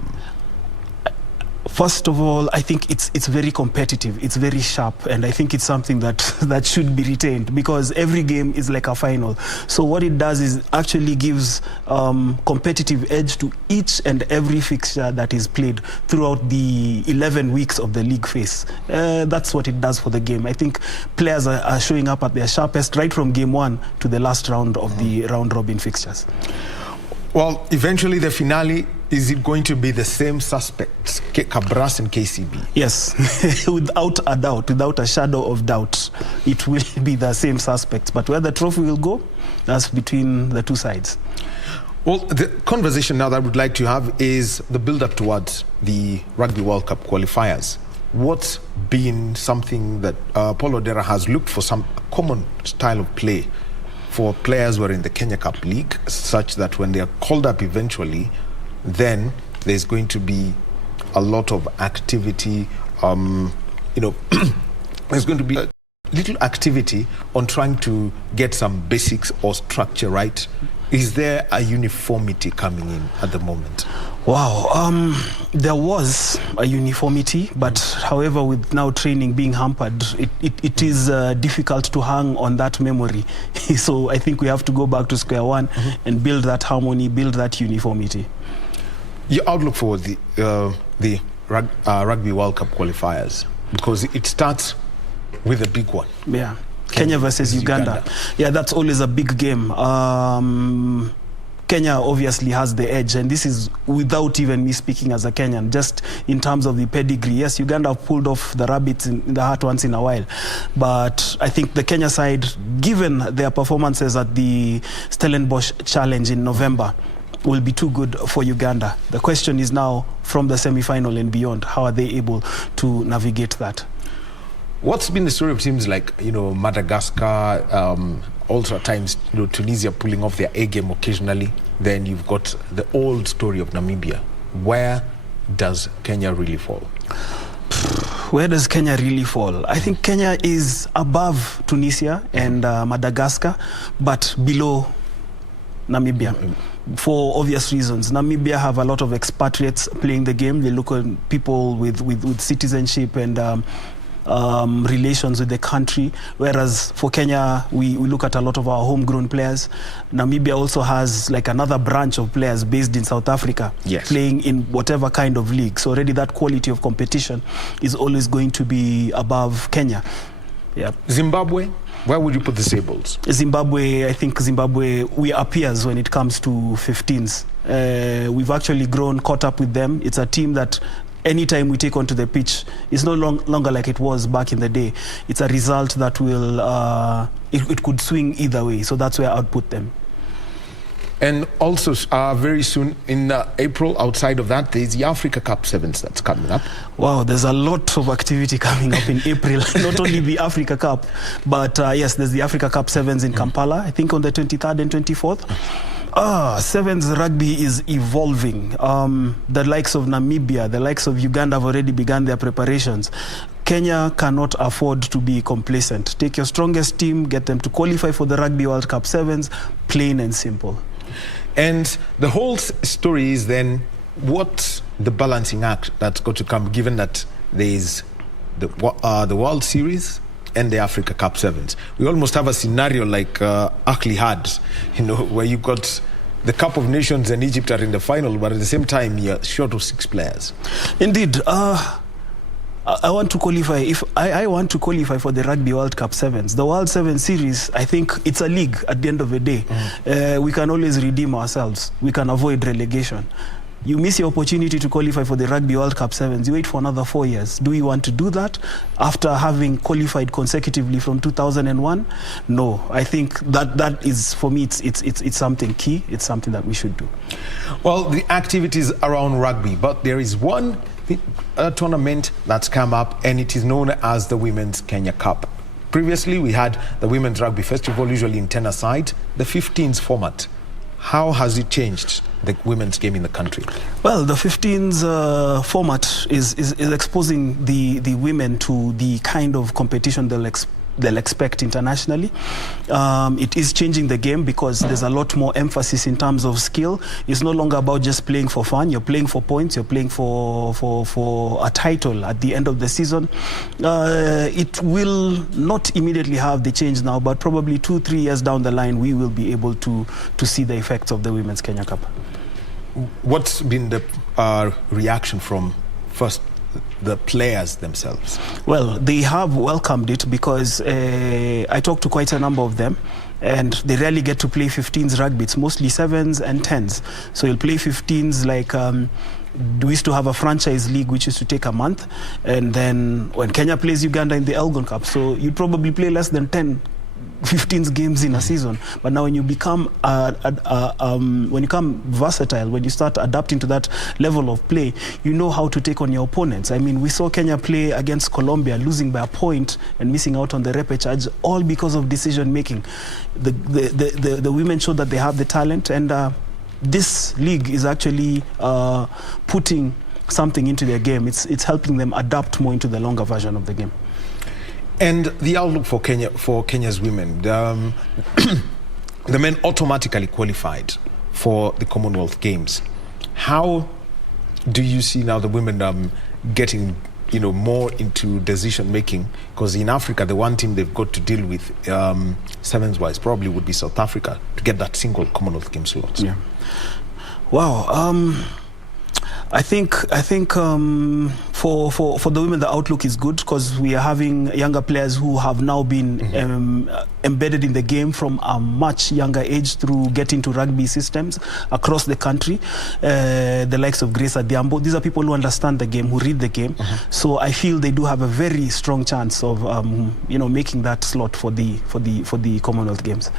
First of all, I think it's very competitive. It's very sharp, and I think it's something that should be retained, because every game is like a final. So what it does is actually gives competitive edge to each and every fixture that is played throughout the 11 weeks of the league phase. That's what it does for the game. I think players are showing up at their sharpest right from game 1 to the last round of the round-robin fixtures. Well, eventually the finale, is it going to be the same suspects, Kabras and KCB? Yes, without a doubt, without a shadow of doubt, it will be the same suspects. But where the trophy will go, that's between the two sides. Well, the conversation now that I would like to have is the build-up towards the Rugby World Cup qualifiers. What's been something that Paul Odera has looked for, some common style of play for players who are in the Kenya Cup League, such that when they are called up eventually, then there's going to be a lot of activity, there's going to be a little activity on trying to get some basics or structure right. Is there a uniformity coming in at the moment? Wow, there was a uniformity, but however, with now training being hampered, it is difficult to hang on that memory. So I think we have to go back to square one and build that harmony, build that uniformity. Your outlook for the Rugby World Cup qualifiers, because it starts with a big one. Yeah, Kenya versus Uganda. Yeah, that's always a big game. Kenya obviously has the edge, and this is without even me speaking as a Kenyan, just in terms of the pedigree. Yes, Uganda have pulled off the rabbits in the hat once in a while, but I think the Kenya side, given their performances at the Stellenbosch Challenge in November, will be too good for Uganda. The question is now, from the semi-final and beyond, how are they able to navigate that? What's been the story of teams like, Madagascar, also at times, Tunisia pulling off their A game occasionally? Then you've got the old story of Namibia. Where does Kenya really fall? Where does Kenya really fall? I think Kenya is above Tunisia and Madagascar, but below Namibia. For obvious reasons. Namibia have a lot of expatriates playing the game. They look at people with citizenship and relations with the country, whereas for Kenya, we look at a lot of our homegrown players. Namibia also has like another branch of players based in South Africa, playing in whatever kind of league. So already that quality of competition is always going to be above Kenya. Yeah. Zimbabwe, where would you put the Sables? Zimbabwe, I think Zimbabwe, we are peers when it comes to 15s. We've actually caught up with them. It's a team that anytime we take onto the pitch, it's no longer like it was back in the day. It's a result that will, it could swing either way. So that's where I'd put them. And also, very soon in April, outside of that, there's the Africa Cup Sevens that's coming up. Wow, there's a lot of activity coming up in April. Not only the Africa Cup, but yes, there's the Africa Cup Sevens in Kampala, I think on the 23rd and 24th. Sevens rugby is evolving. The likes of Namibia, the likes of Uganda have already begun their preparations. Kenya cannot afford to be complacent. Take your strongest team, get them to qualify for the Rugby World Cup Sevens, plain and simple. And the whole story is then what's the balancing act that's got to come, given that there's the World Series and the Africa Cup Sevens. We almost have a scenario like Akli had, where you've got the Cup of Nations and Egypt are in the final, but at the same time you're short of 6 players. Indeed. I want to qualify. If I want to qualify for the Rugby World Cup Sevens, the World Seven Series, I think it's a league at the end of the day. We can always redeem ourselves. We can avoid relegation. You miss your opportunity to qualify for the Rugby World Cup Sevens, you wait for another 4 years. Do you want to do that after having qualified consecutively from 2001? No, I think that is, for me, it's something key. It's something that we should do. Well, the activities around rugby, but there is one tournament that's come up, and it is known as the Women's Kenya Cup. Previously, we had the Women's Rugby Festival, usually in 10-a-side, the 15s format. How has it changed the women's game in the country? Well, the 15s format is exposing the women to the kind of competition they'll expect internationally. It is changing the game because there's a lot more emphasis in terms of skill. It's no longer about just playing for fun. You're playing for points. You're playing for a title at the end of the season. It will not immediately have the change now, but probably 2-3 years down the line, we will be able to see the effects of the Women's Kenya Cup. What's been the reaction from first the players themselves? Well, they have welcomed it because I talked to quite a number of them, and they rarely get to play 15s rugby. It's mostly 7s and 10s. So you'll play 15s like we used to have a franchise league which used to take a month, and then when Kenya plays Uganda in the Elgon Cup, so you'd probably play less than 15 games in a season. But now when you become versatile, when you start adapting to that level of play, you know how to take on your opponents. I mean, we saw Kenya play against Colombia, losing by a point and missing out on the repechage, all because of decision making. The women showed that they have the talent, and this league is actually putting something into their game. It's helping them adapt more into the longer version of the game. And the outlook for Kenya's women, the men automatically qualified for the Commonwealth Games. How do you see now the women getting more into decision making? Because in Africa, the one team they've got to deal with sevens wise probably would be South Africa to get that single Commonwealth Games slot. Yeah. Wow. I think for the women, the outlook is good because we are having younger players who have now been embedded in the game from a much younger age through getting to rugby systems across the country. The likes of Grace Adhiambo, these are people who understand the game, who read the game. So I feel they do have a very strong chance of making that slot for the Commonwealth Games.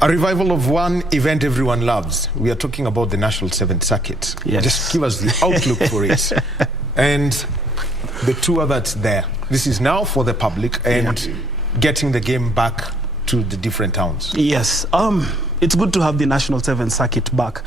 A revival of one event everyone loves. We are talking about the National Seventh Circuit. Yes. Just give us the outlook for it. And the tour that's there. This is now for the public and getting the game back to the different towns. Yes. It's good to have the National Seventh Circuit back.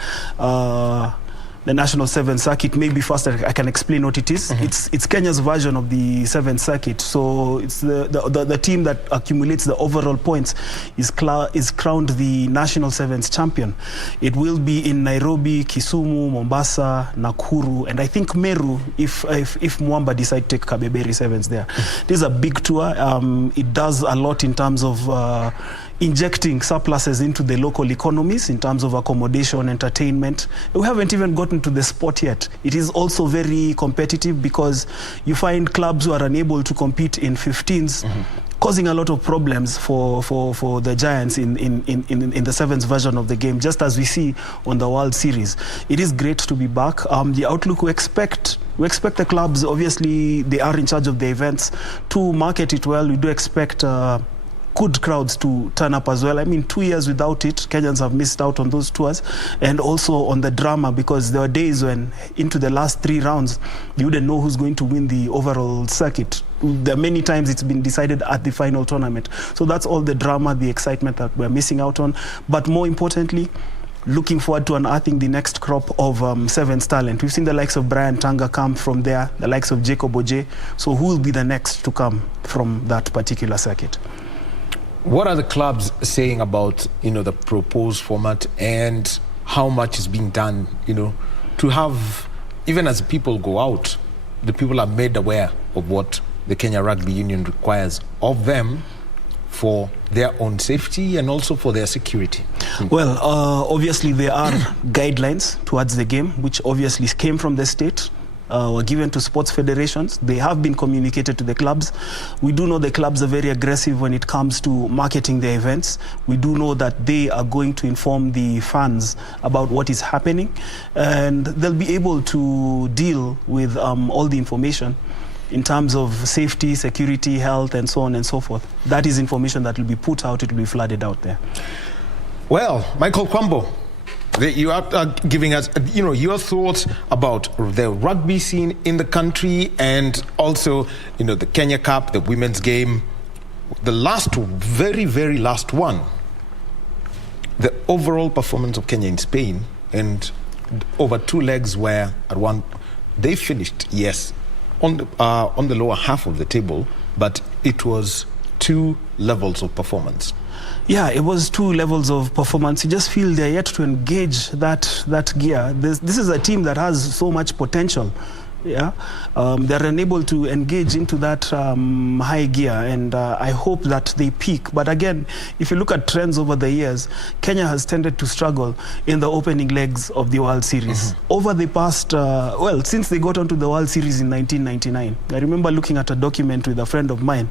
the National Seventh Circuit. Maybe first I can explain what it is. It's Kenya's version of the Seventh Circuit. So it's the team that accumulates the overall points is crowned the National Sevens champion. It will be in Nairobi, Kisumu, Mombasa, Nakuru, and I think Meru if Mwamba decide to take Kabeberi Sevens there. This is a big tour. It does a lot in terms of injecting surpluses into the local economies in terms of accommodation, entertainment. We haven't even gotten to the sport yet. It is also very competitive because you find clubs who are unable to compete in 15s, causing a lot of problems for the Giants in the sevens version of the game, just as we see on the World Series. It is great to be back. The outlook we expect the clubs, obviously they are in charge of the events, to market it well. We do expect good crowds to turn up as well. I mean, 2 years without it, Kenyans have missed out on those tours, and also on the drama, because there were days when into the last 3 rounds you wouldn't know who's going to win the overall circuit. There are many times it's been decided at the final tournament. So that's all the drama, the excitement that we're missing out on. But more importantly, looking forward to unearthing the next crop of sevens talent. We've seen the likes of Brian Tanga come from there, the likes of Jacob Oje. So who will be the next to come from that particular circuit? What are the clubs saying about, the proposed format and how much is being done, to have, even as people go out, the people are made aware of what the Kenya Rugby Union requires of them for their own safety and also for their security? Well, obviously there are guidelines towards the game, which obviously came from the state. Were given to sports federations. They have been communicated to the clubs. We do know the clubs are very aggressive when it comes to marketing their events. We do know that they are going to inform the fans about what is happening, and they'll be able to deal with all the information in terms of safety, security, health, and so on and so forth. That is information that will be put out, it will be flooded out there. Well, Michael Kwambo, you are giving us, your thoughts about the rugby scene in the country, and also, the Kenya Cup, the women's game, the last, very, very last one, the overall performance of Kenya in Spain, and over 2 legs where at one, they finished, yes, on the lower half of the table, but it was 2 levels of performance. Yeah, it was 2 levels of performance. You just feel they're yet to engage that gear. This is a team that has so much potential. Yeah, they're unable to engage into that high gear, and I hope that they peak. But again, if you look at trends over the years, Kenya has tended to struggle in the opening legs of the World Series. Over the past, since they got onto the World Series in 1999, I remember looking at a document with a friend of mine,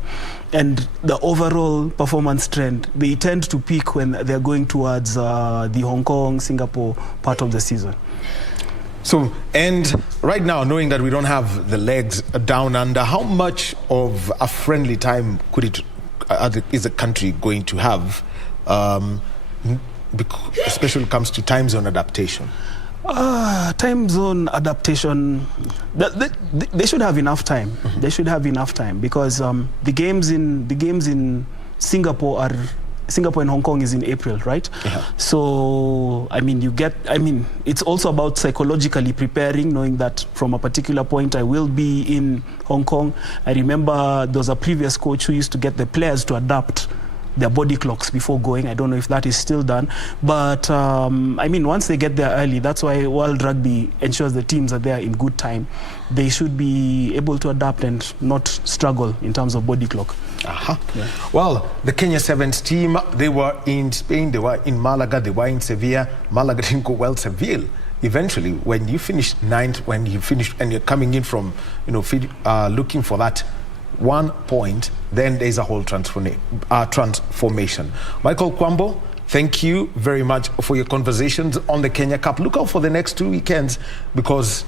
and the overall performance trend, they tend to peak when they're going towards the Hong Kong, Singapore part of the season. So, and right now, knowing that we don't have the legs down under, how much of a friendly time is the country going to have, especially when it comes to time zone adaptation? Time zone adaptation, they should have enough time. They should have enough time, because the games in Singapore and Hong Kong is in April, right? Yeah. So, it's also about psychologically preparing, knowing that from a particular point I will be in Hong Kong. I remember there was a previous coach who used to get the players to adapt their body clocks before going. I don't know if that is still done. But, once they get there early, that's why World Rugby ensures the teams are there in good time. They should be able to adapt and not struggle in terms of body clock. Yeah. Well, the Kenya Sevens team, they were in Spain, they were in Malaga, they were in Sevilla. Malaga didn't go well. Seville, eventually, when you finish 9th, when you finish and you're coming in from, looking for that 1 point, then there's a whole transformation. Michael Kwambo, thank you very much for your conversations on the Kenya Cup. Look out for the next 2 weekends, because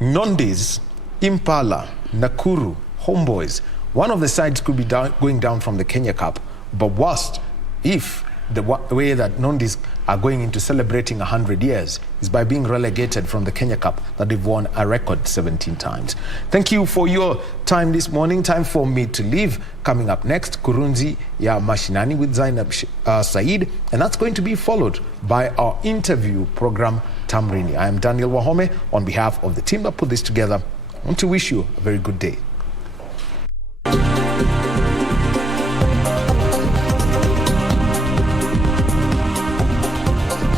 Nondis, Impala, Nakuru, Homeboys, one of the sides could be going down from the Kenya Cup. But worst, if the way that Nondis are going into celebrating 100 years is by being relegated from the Kenya Cup that they've won a record 17 times. Thank you for your time this morning. Time for me to leave. Coming up next, Kurunzi ya Mashinani with Zainab Said, and that's going to be followed by our interview program, Tamrini. I am Daniel Wahome. On behalf of the team that put this together, I want to wish you a very good day.